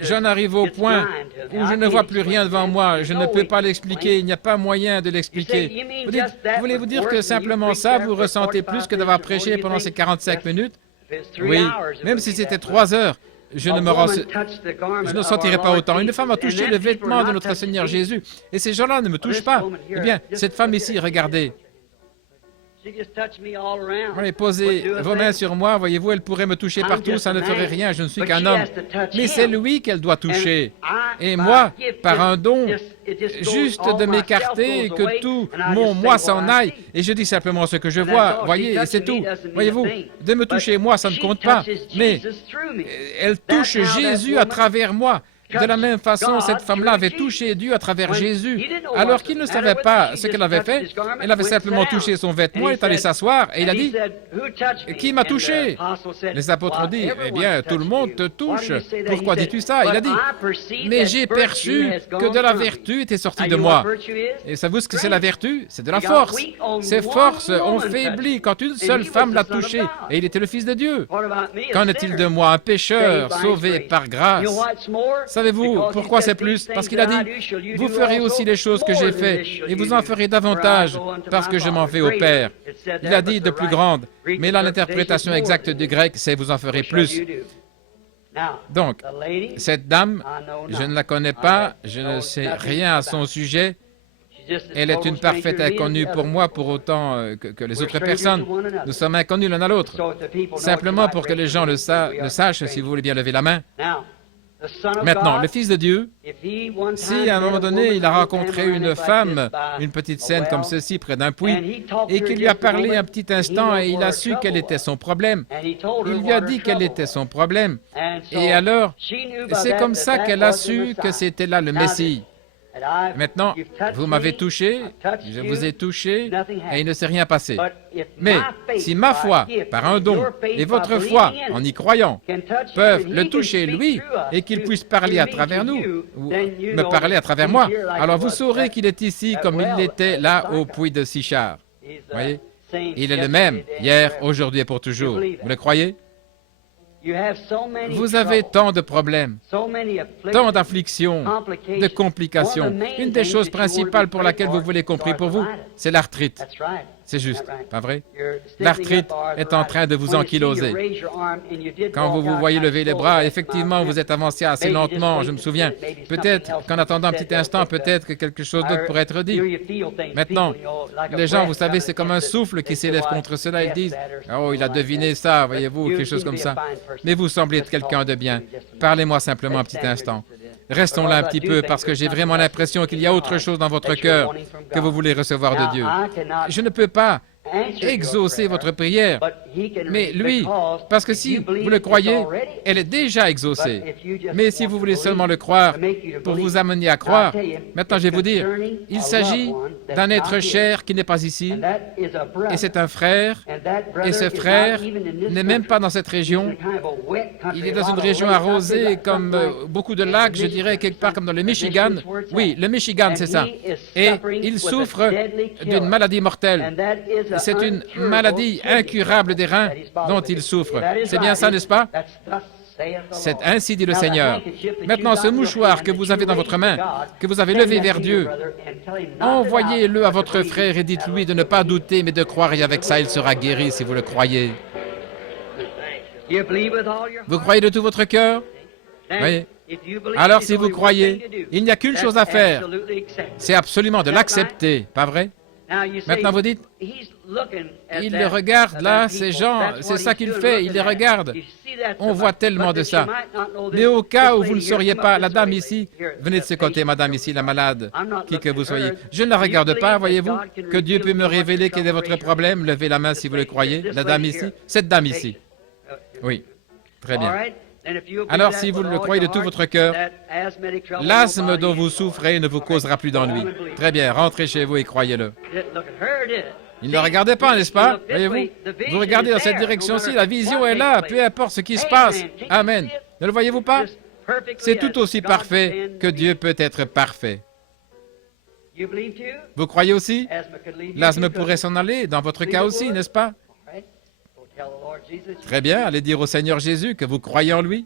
j'en arrive au point où je ne vois plus rien devant moi, je ne peux pas l'expliquer, il n'y a pas moyen de l'expliquer. Vous dites, voulez-vous dire que simplement ça, vous ressentez plus que d'avoir prêché pendant ces 45 minutes? Oui, même si c'était 3 heures, je ne sentirai pas autant. Une femme a touché le vêtement de notre Seigneur Jésus, et ces gens-là ne me touchent pas. Eh bien, cette femme ici, regardez. Allez, posez vos mains sur moi, voyez-vous, elle pourrait me toucher partout, ça ne ferait rien, je ne suis qu'un homme. Mais c'est lui qu'elle doit toucher. Et moi, par un don, juste de m'écarter et que tout mon moi s'en aille, et je dis simplement ce que je vois, voyez, et c'est tout. Voyez-vous, de me toucher moi, ça ne compte pas, mais elle touche Jésus à travers moi. De la même façon, cette femme-là avait touché Dieu à travers Jésus. Alors qu'il ne savait pas ce qu'elle avait fait, elle avait simplement touché son vêtement, elle est allée s'asseoir et il a dit, « Qui m'a touché ?» Les apôtres ont dit, « Eh bien, tout le monde te touche. Pourquoi dis-tu ça ?» Il a dit, « Mais j'ai perçu que de la vertu était sortie de moi. » Et savez-vous ce que c'est la vertu? C'est de la force. Ces forces ont faibli quand une seule femme l'a touché et il était le Fils de Dieu. Qu'en est-il de moi, un pécheur sauvé par grâce? Savez-vous pourquoi c'est plus? Parce qu'il a dit, « Vous ferez aussi les choses que j'ai faites et vous en ferez davantage parce que je m'en vais au Père. » Il a dit de plus grande, mais là l'interprétation exacte du grec, c'est « vous en ferez plus ». Donc, cette dame, je ne la connais pas, je ne sais rien à son sujet. Elle est une parfaite inconnue pour moi, pour autant que les autres personnes. Nous sommes inconnus l'un à l'autre. Simplement pour que les gens le sachent, si vous voulez bien lever la main. Maintenant, le Fils de Dieu, si à un moment donné il a rencontré une femme, une petite scène comme ceci près d'un puits, et qu'il lui a parlé un petit instant et il a su quel était son problème, il lui a dit quel était son problème, et alors c'est comme ça qu'elle a su que c'était là le Messie. Maintenant, vous m'avez touché, je vous ai touché, et il ne s'est rien passé. Mais si ma foi, par un don, et votre foi, en y croyant, peuvent le toucher lui, et qu'il puisse parler à travers nous, ou me parler à travers moi, alors vous saurez qu'il est ici comme il l'était là au puits de Sichar. Voyez? Il est le même, hier, aujourd'hui et pour toujours. Vous le croyez? Vous avez tant de problèmes, tant d'afflictions, de complications. Une des choses principales pour laquelle vous voulez qu'on prie pour vous, c'est l'arthrite. C'est juste, pas vrai? L'arthrite est en train de vous ankyloser. Quand vous vous voyez lever les bras, effectivement, vous êtes avancé assez lentement, je me souviens. Peut-être qu'en attendant un petit instant, peut-être que quelque chose d'autre pourrait être dit. Maintenant, les gens, vous savez, c'est comme un souffle qui s'élève contre cela. Ils disent, « Oh, il a deviné ça, voyez-vous, quelque chose comme ça. » Mais vous semblez être quelqu'un de bien. Parlez-moi simplement un petit instant. Restons là un petit peu parce que j'ai vraiment l'impression qu'il y a autre chose dans votre cœur que vous voulez recevoir de Dieu. Je ne peux pas exaucer votre prière, mais lui, parce que si vous le croyez, elle est déjà exaucée. Mais si vous voulez seulement le croire pour vous amener à croire, maintenant je vais vous dire, il s'agit d'un être cher qui n'est pas ici, et c'est un frère, et ce frère n'est même pas dans cette région. Il est dans une région arrosée comme beaucoup de lacs, je dirais, quelque part comme dans le Michigan. Oui, le Michigan, c'est ça. Et il souffre d'une maladie mortelle. C'est une maladie incurable des reins dont il souffre. C'est bien ça, n'est-ce pas? C'est ainsi dit le Seigneur. Maintenant, ce mouchoir que vous avez dans votre main, que vous avez levé vers Dieu, envoyez-le à votre frère et dites-lui de ne pas douter, mais de croire, et avec ça, il sera guéri si vous le croyez. Vous croyez de tout votre cœur? Oui. Alors, si vous croyez, il n'y a qu'une chose à faire, c'est absolument de l'accepter, pas vrai? Maintenant, vous dites, il les regarde là, ces gens, c'est ça qu'il fait, il les regarde. On voit tellement de ça. Mais au cas où vous ne sauriez pas, la dame ici, venez de ce côté, madame ici, la malade, qui que vous soyez. Je ne la regarde pas, voyez-vous, que Dieu peut me révéler quel est votre problème. Levez la main si vous le croyez. La dame ici, cette dame ici. Oui, très bien. Alors, si vous le croyez de tout votre cœur, l'asthme dont vous souffrez ne vous causera plus d'ennui. Très bien, rentrez chez vous et croyez-le. Il ne regardait pas, n'est-ce pas? Voyez-vous? Vous regardez dans cette direction-ci, la vision est là, peu importe ce qui se passe. Amen. Ne le voyez-vous pas? C'est tout aussi parfait que Dieu peut être parfait. Vous croyez aussi? L'asthme pourrait s'en aller, dans votre cas aussi, n'est-ce pas? Très bien, allez dire au Seigneur Jésus que vous croyez en lui.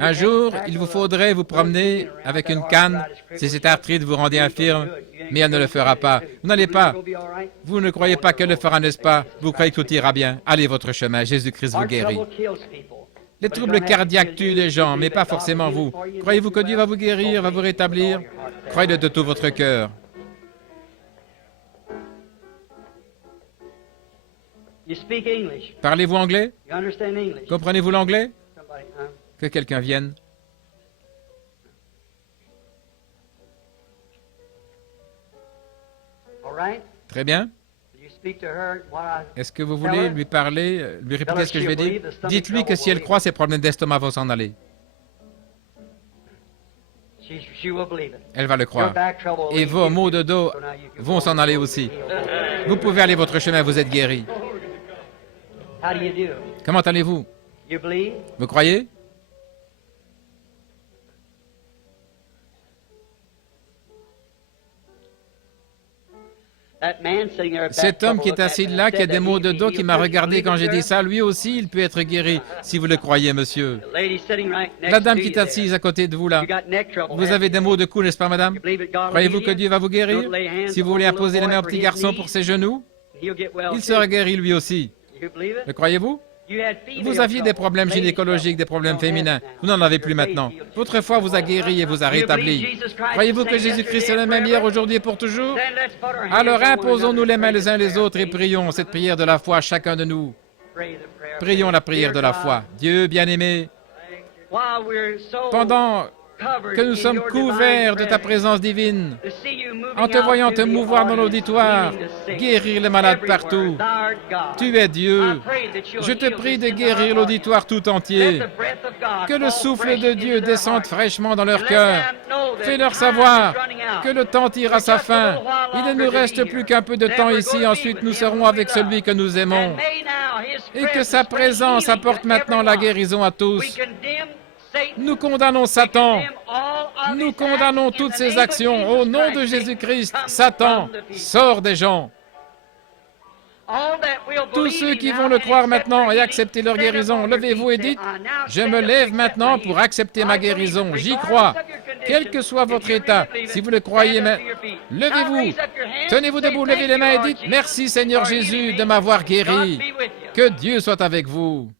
Un jour, il vous faudrait vous promener avec une canne si cette arthrite vous rendait infirme, mais elle ne le fera pas. Vous n'allez pas. Vous ne croyez pas qu'elle le fera, n'est-ce pas? Vous croyez que tout ira bien. Allez votre chemin, Jésus-Christ vous guérit. Les troubles cardiaques tuent les gens, mais pas forcément vous. Croyez-vous que Dieu va vous guérir, va vous rétablir? Croyez-le de tout votre cœur. Parlez-vous anglais? Comprenez-vous l'anglais? Que quelqu'un vienne. Très bien. Est-ce que vous voulez lui parler, lui répéter ce que je vais dire? Dites-lui que si elle croit, ses problèmes d'estomac vont s'en aller. Elle va le croire. Et vos maux de dos vont s'en aller aussi. Vous pouvez aller votre chemin, vous êtes guéri. Comment allez-vous? Vous croyez? Cet homme qui est assis là, qui a des maux de dos, qui m'a regardé quand j'ai dit ça, lui aussi, il peut être guéri, si vous le croyez, monsieur. La dame qui est assise à côté de vous là, vous avez des maux de cou, n'est-ce pas, madame? Croyez-vous que Dieu va vous guérir? Si vous voulez imposer les mains au petit garçon pour ses genoux, il sera guéri lui aussi. Le croyez-vous? Vous aviez des problèmes gynécologiques, des problèmes féminins. Vous n'en avez plus maintenant. Votre foi vous a guéri et vous a rétabli. Croyez-vous que Jésus-Christ est le même hier, aujourd'hui et pour toujours? Alors imposons-nous les mains les uns les autres et prions cette prière de la foi, chacun de nous. Prions la prière de la foi. Dieu bien-aimé, pendant que nous sommes couverts de ta présence divine, en te voyant te mouvoir dans l'auditoire, guérir les malades partout. Tu es Dieu. Je te prie de guérir l'auditoire tout entier. Que le souffle de Dieu descende fraîchement dans leur cœur. Fais-leur savoir que le temps tire à sa fin. Il ne nous reste plus qu'un peu de temps ici, ensuite nous serons avec celui que nous aimons. Et que sa présence apporte maintenant la guérison à tous. Nous condamnons Satan. Nous condamnons toutes ses actions. Au nom de Jésus-Christ, Satan, sors des gens. Tous ceux qui vont le croire maintenant et accepter leur guérison, levez-vous et dites, je me lève maintenant pour accepter ma guérison. J'y crois. Quel que soit votre état, si vous le croyez, levez-vous. Tenez-vous debout, levez les mains et dites, merci Seigneur Jésus de m'avoir guéri. Que Dieu soit avec vous.